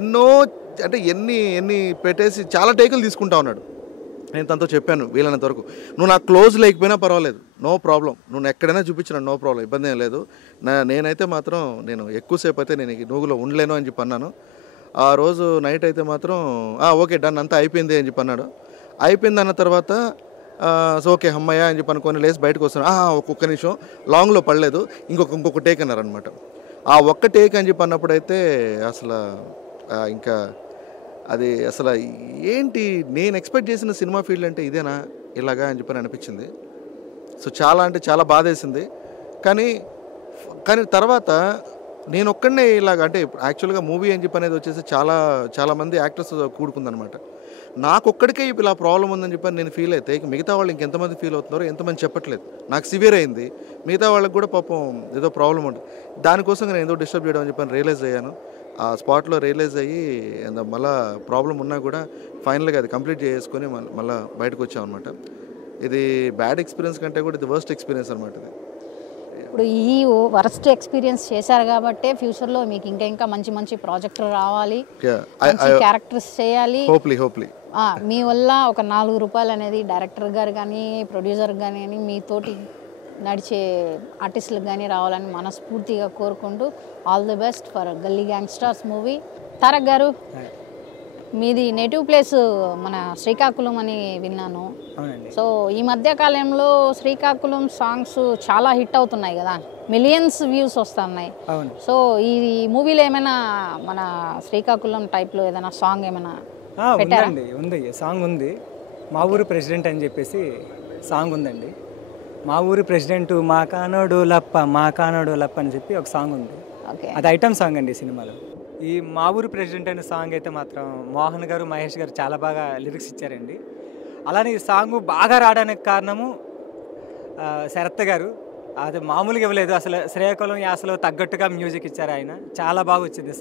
ఎన్నో అంటే ఎన్ని పెట్టేసి చాలా టేకులు తీసుకుంటా ఉన్నాడు. నేను తనతో చెప్పాను వీలైనంత వరకు, నువ్వు నాకు క్లోజ్ లేకపోయినా పర్వాలేదు, నో ప్రాబ్లం, నువ్వు ఎక్కడైనా చూపించిన నో ప్రాబ్లం, ఇబ్బంది ఏం లేదు. నేనైతే మాత్రం నేను ఎక్కువసేపు అయితే నేను ఈ నూగులో ఉండలేను అని చెప్పి అన్నాను. ఆ రోజు నైట్ అయితే మాత్రం ఓకే డన్ అంతా అయిపోయింది అని చెప్పి అన్నాడు. అయిపోయింది అన్న తర్వాత సో ఓకే అమ్మయ్య అని చెప్పి అనుకొని లేసి బయటకు వస్తాను. ఒక్కొక్క నిమిషం లాంగ్లో పడలేదు, ఇంకొక టేక్ అన్నారనమాట. ఆ ఒక్క టేక్ అని చెప్పి అన్నప్పుడైతే అసలు ఇంకా అది అసలు ఏంటి నేను ఎక్స్పెక్ట్ చేసిన సినిమా ఫీల్డ్ అంటే ఇదేనా ఇలాగా అని చెప్పని అనిపించింది. సో చాలా అంటే చాలా బాధేసింది. కానీ తర్వాత నేను ఒక్కడనే ఇలాగ అంటే యాక్చువల్గా మూవీ అని చెప్పి అనేది వచ్చేసి చాలామంది యాక్టర్స్ కూడుకుందనమాట. నాకొక్కడికే ఇలా ప్రాబ్లం ఉందని చెప్పని నేను ఫీల్ అయితే మిగతా వాళ్ళు ఇంకెంతమంది ఫీల్ అవుతున్నారో ఎంతమంది చెప్పట్లేదు. నాకు సివియర్ అయింది, మిగతా వాళ్ళకి కూడా పాపం ఏదో ప్రాబ్లం ఉంటుంది. దానికోసం నేను ఏదో డిస్టర్బ్ చేయడం అని చెప్పని రియలైజ్ అయ్యాను. ఆ స్పాట్లో రియలైజ్ అయ్యి మళ్ళీ ప్రాబ్లం ఉన్నా కూడా ఫైనల్గా అది కంప్లీట్ చేసుకొని మళ్ళీ బయటకు వచ్చామన్నమాట. ఇది బ్యాడ్ ఎక్స్పీరియన్స్ కంటే కూడా ఇది వర్స్ట్ ఎక్స్పీరియన్స్ అనమాట. ఇది ఇప్పుడు ఈ వర్స్ట్ ఎక్స్పీరియన్స్ చేశారు కాబట్టి ఫ్యూచర్లో మీకు ఇంకా మంచి ప్రాజెక్టులు రావాలి, క్యారెక్టర్స్ చేయాలి. హోప్లీ మీ వల్ల ఒక 4 రూపాయలు అనేది డైరెక్టర్ గారు కానీ ప్రొడ్యూసర్ కానీ మీతోటి నడిచే ఆర్టిస్టులకు కానీ రావాలని మనస్ఫూర్తిగా కోరుకుంటూ ఆల్ ది బెస్ట్ ఫర్ గల్లీ గ్యాంగ్స్టర్స్ మూవీ. తారక్ గారు, మీది నేటివ్ ప్లేస్ మన శ్రీకాకుళం అని విన్నాను. సో ఈ మధ్య కాలంలో శ్రీకాకుళం సాంగ్స్ చాలా హిట్ అవుతున్నాయి కదా, మిలియన్స్ వ్యూస్ వస్తున్నాయి. సో ఈ మూవీలో ఏమైనా మన శ్రీకాకుళం టైప్లో ఏదైనా సాంగ్ ఏమైనా ఉందండి? ఉంది, సాంగ్ ఉంది. మా ఊరు ప్రెసిడెంట్ అని చెప్పేసి సాంగ్ ఉందండి. మా ఊరు ప్రెసిడెంట్ మా కానోడు లప్ప అని చెప్పి ఒక సాంగ్ ఉంది. అది ఐటమ్ సాంగ్ అండి సినిమాలో. ఈ మా ఊరు ప్రెసిడెంట్ అనే సాంగ్ అయితే మాత్రం మోహన్ గారు మహేష్ గారు చాలా బాగా లిరిక్స్ ఇచ్చారండి. అలానే ఈ సాంగ్ బాగా రావడానికి కారణము శరత్ గారు. అది మామూలుగా ఇవ్వలేదు, అసలు శ్రీకాకుళం యాసలో తగ్గట్టుగా మ్యూజిక్ ఇచ్చారు ఆయన. చాలా బాగా వచ్చింది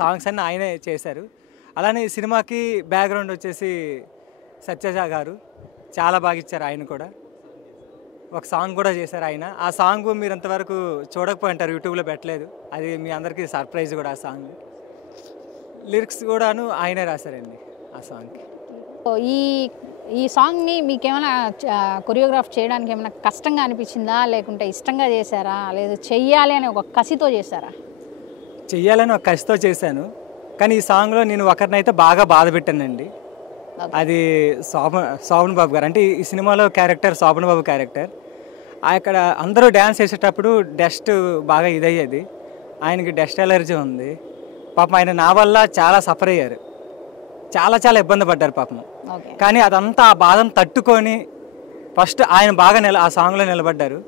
సాంగ్స్ అన్నీ ఆయనే చేశారు. అలానే ఈ సినిమాకి బ్యాక్గ్రౌండ్ వచ్చేసి సత్యజ గారు చాలా బాగా ఇచ్చారు. ఆయన కూడా ఒక సాంగ్ కూడా చేశారు ఆయన. ఆ సాంగ్ మీరు అంతవరకు చూడకపోయి అంటారు, యూట్యూబ్లో పెట్టలేదు. అది మీ అందరికీ సర్ప్రైజ్ కూడా. ఆ సాంగ్ లిరిక్స్ కూడాను ఆయనే రాశారండి ఆ సాంగ్కి. ఈ సాంగ్ని మీకేమైనా కొరియోగ్రాఫ్ చేయడానికి ఏమైనా కష్టంగా అనిపించిందా, లేకుంటే ఇష్టంగా చేశారా, లేదా చెయ్యాలి అని ఒక కసితో చేశారా? చెయ్యాలని ఒక కసితో చేశాను. కానీ ఈ సాంగ్లో నేను ఒకరినైతే బాగా బాధ పెట్టానండి. అది శోభన్ బాబు గారు. అంటే ఈ సినిమాలో క్యారెక్టర్ శోభన్ బాబు క్యారెక్టర్. అక్కడ అందరూ డ్యాన్స్ చేసేటప్పుడు డస్ట్ బాగా ఇదయ్యేది. ఆయనకి డస్ట్ ఎలర్జీ ఉంది పాపం. ఆయన నా వల్ల చాలా సఫర్ అయ్యారు, చాలా ఇబ్బంది పడ్డారు పాపం. కానీ అదంతా ఆ బాధను తట్టుకొని ఫస్ట్ ఆయన బాగా ఆ సాంగ్లో నిలబడ్డారు.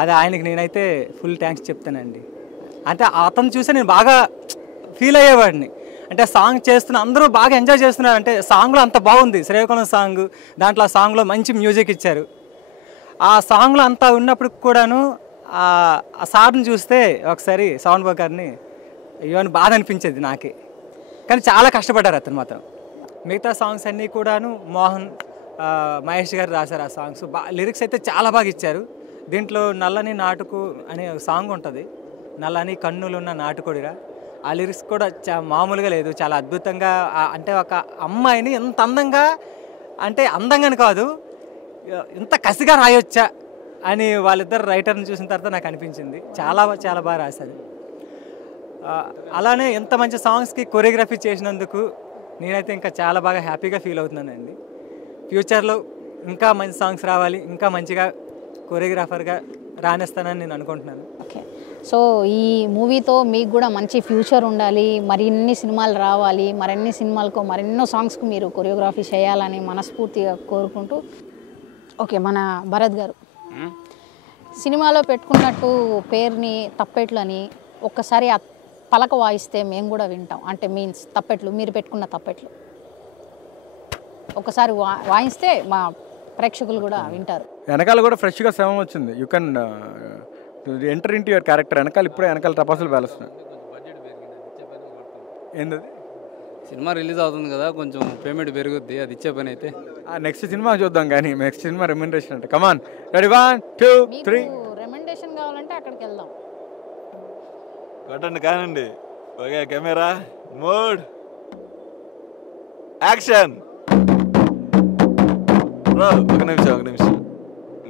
అది ఆయనకి నేనైతే ఫుల్ థ్యాంక్స్ చెప్తానండి. అంటే అతను చూసి నేను బాగా ఫీల్ అయ్యేవాడిని. అంటే సాంగ్ చేస్తున్న అందరూ బాగా ఎంజాయ్ చేస్తున్నారు. అంటే సాంగ్లో అంత బాగుంది శ్రీకాకుళం సాంగ్. దాంట్లో ఆ సాంగ్లో మంచి మ్యూజిక్ ఇచ్చారు. ఆ సాంగ్లో అంతా ఉన్నప్పుడు కూడాను ఆ సార్ని చూస్తే ఒకసారి శోభన్ బాబు గారిని ఇవన్నీ బాధ అనిపించేది నాకే. కానీ చాలా కష్టపడ్డారు అతను మాత్రం. మిగతా సాంగ్స్ అన్నీ కూడాను మోహన్ మహేష్ గారు రాశారు. ఆ సాంగ్స్ లిరిక్స్ అయితే చాలా బాగా ఇచ్చారు. దీంట్లో నల్లని నాటుకు అనే ఒక సాంగ్ ఉంటుంది, నల్లని కన్నులున్న నాటుకోడిరా. ఆ లిరిక్స్ కూడా మామూలుగా లేదు, చాలా అద్భుతంగా. అంటే ఒక అమ్మాయిని ఎంత అందంగా, అంటే అందంగాని కాదు ఇంత కసిగా రాయొచ్చా అని వాళ్ళిద్దరు రైటర్ని చూసిన తర్వాత నాకు అనిపించింది. చాలా బాగా రాశారు. అలానే ఎంత మంచి సాంగ్స్కి కొరియోగ్రఫీ చేసినందుకు నేనైతే ఇంకా చాలా బాగా హ్యాపీగా ఫీల్ అవుతున్నానండి. ఫ్యూచర్లో ఇంకా మంచి సాంగ్స్ రావాలి, ఇంకా మంచిగా కొరియోగ్రాఫర్గా రాణిస్తానని నేను అనుకుంటున్నాను. ఓకే, సో ఈ మూవీతో మీకు కూడా మంచి ఫ్యూచర్ ఉండాలి, మరిన్ని సినిమాలు రావాలి, మరిన్ని సినిమాలకు మరెన్నో సాంగ్స్కు మీరు కొరియోగ్రఫీ చేయాలని మనస్ఫూర్తిగా కోరుకుంటూ ఓకే, మన భరత్ గారు సినిమాలో పెట్టుకున్నట్టు పేరుని తప్పెట్లు అని ఒక్కసారి ఆ పలక వాయిస్తే మేము కూడా వింటాం. అంటే మీన్స్ తప్పెట్లు, మీరు పెట్టుకున్న తప్పెట్లు ఒకసారి వాయిస్తే మా ప్రేక్షకులు కూడా వింటారు. వెనకాల కూడా ఫ్రెష్గా శవం వచ్చింది. You can enter into your character. వెనకాల ఇప్పుడే వెనకాల టపాసులు పేలుస్తున్నాయి. ఏంటది? సినిమా రిలీజ్ అవుతుంది కదా, కొంచెం పేమెంట్ పెరుగుద్ది, అది ఇచ్చే పని అయితే. నెక్స్ట్ సినిమా చూద్దాం కానీ నెక్స్ట్ సినిమా రెమ్యునరేషన్ అంటే కమాన్. రెడీ 1 2 3. రెమెండేషన్ కావాలంటే అక్కడికి వెళ్దాం. కొట్టండి కానండి. Okay, camera mode action. Bro ఒక నిమిషం.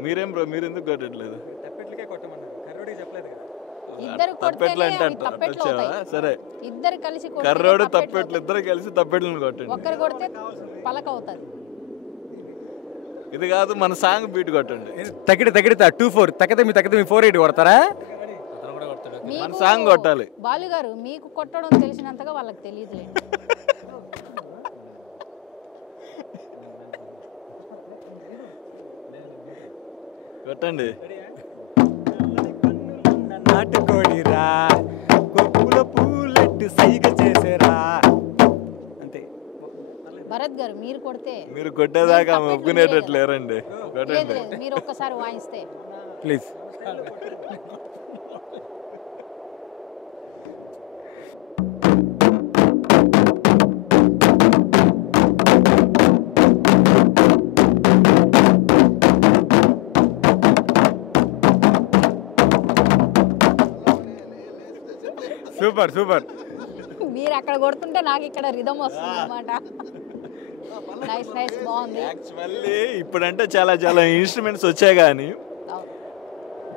మీరేం బ్రో, మీరు ఎందుకు కొట్టట్లేదు? తప్పెట్లు అంటే వచ్చావా? సరే, ఇద్దరు కలిసి కర్రోడు తప్పెట్లు, ఇద్దరు కలిసి తప్పెట్లను కొట్టండి. ఒక్కరు కొడితే పలక అవుతుంది. ఇది కాదు, మన సాంగ్ బీట్ కొట్టండి. తగిడితే 2-4 తగ్గితే మీ 4-8 కొడతారా? మన సాంగ్ కొట్టాలి. బాలు గారు, మీకు కొట్టడం తెలిసినంతగా వాళ్ళకి తెలియదులే. కొట్టండి. నాటుకోడిరా, కొప్పుల పూలెట్టు సైగ చేసేరా. అంతే. భరత్ గారు, మీరు కొడితే మీరు కొట్టేదాకా ఒప్పుకునేటట్లు లేరండి. కొట్టండి. మీరు ఒక్కసారి వాయిస్తే ప్లీజ్. సూపర్. మీరు అక్కడ కొడుతుంటే నాకు ఇక్కడ రిధం వస్తుంది అన్నమాట. నైస్, బాగుంది. యాక్చువల్లీ ఇప్పుడంటే చాలా ఇన్స్ట్రుమెంట్స్ వచ్చాయి కానీ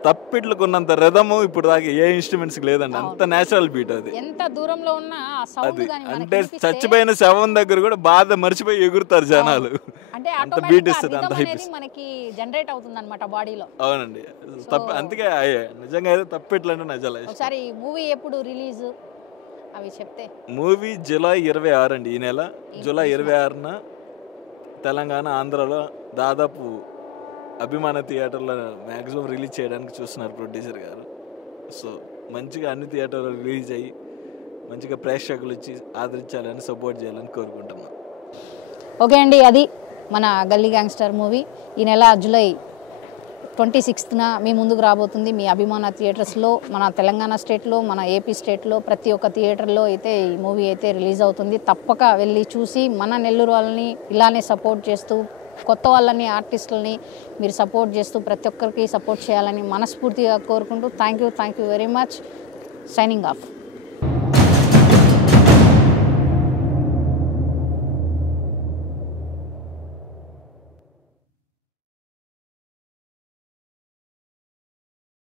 తప్పిట్లకు ఉన్నంత రిధము ఇప్పుడు దాకా ఏ ఇన్స్ట్రుమెంట్స్ లేదండి. అంత నేచురల్ బీట్ అది. ఎంత దూరంలో ఉన్నా ఆ సౌండ్ గాని అంటే చచ్చిపోయిన శవం దగ్గర కూడా బాధ మర్చిపోయి ఎగురుతారు జనాలు. అంటే అంత బీట్ ఇస్తుంది, అంత హైప్ అనేది మనకి జనరేట్ అవుతుంది అన్నమాట బాడీలో. అవునండి. అందుకే నిజంగా అయితే తప్పిట్లు అంటే నిజాలు. ఒకసారి మూవీ ఎప్పుడు రిలీజ్ అవి చెప్తే. మూవీ జూలై 26 అండి. ఈ నెల జూలై 26న తెలంగాణ, ఆంధ్రలో దాదాపు అభిమాన థియేటర్లో మ్యాక్సిమం రిలీజ్ చేయడానికి చూస్తున్నారు ప్రొడ్యూసర్ గారు. సో మంచిగా అన్ని థియేటర్లో రిలీజ్ అయ్యి మంచిగా ప్రేక్షకులు వచ్చి ఆదరించాలని, సపోర్ట్ చేయాలని కోరుకుంటున్నాను. ఓకే అండి, అది మన గల్లీ గ్యాంగ్స్టర్ మూవీ ఈ నెల జూలై 26న మీ ముందుకు రాబోతుంది. మీ అభిమాన థియేటర్స్లో, మన తెలంగాణ స్టేట్లో, మన ఏపీ స్టేట్లో ప్రతి ఒక్క థియేటర్లో అయితే ఈ మూవీ అయితే రిలీజ్ అవుతుంది. తప్పక వెళ్ళి చూసి మన నెల్లూరు వాళ్ళని ఇలానే సపోర్ట్ చేస్తూ, కొత్త వాళ్ళని, ఆర్టిస్టులని మీరు సపోర్ట్ చేస్తూ ప్రతి ఒక్కరికి సపోర్ట్ చేయాలని మనస్ఫూర్తిగా కోరుకుంటూ thank you very much. Signing off.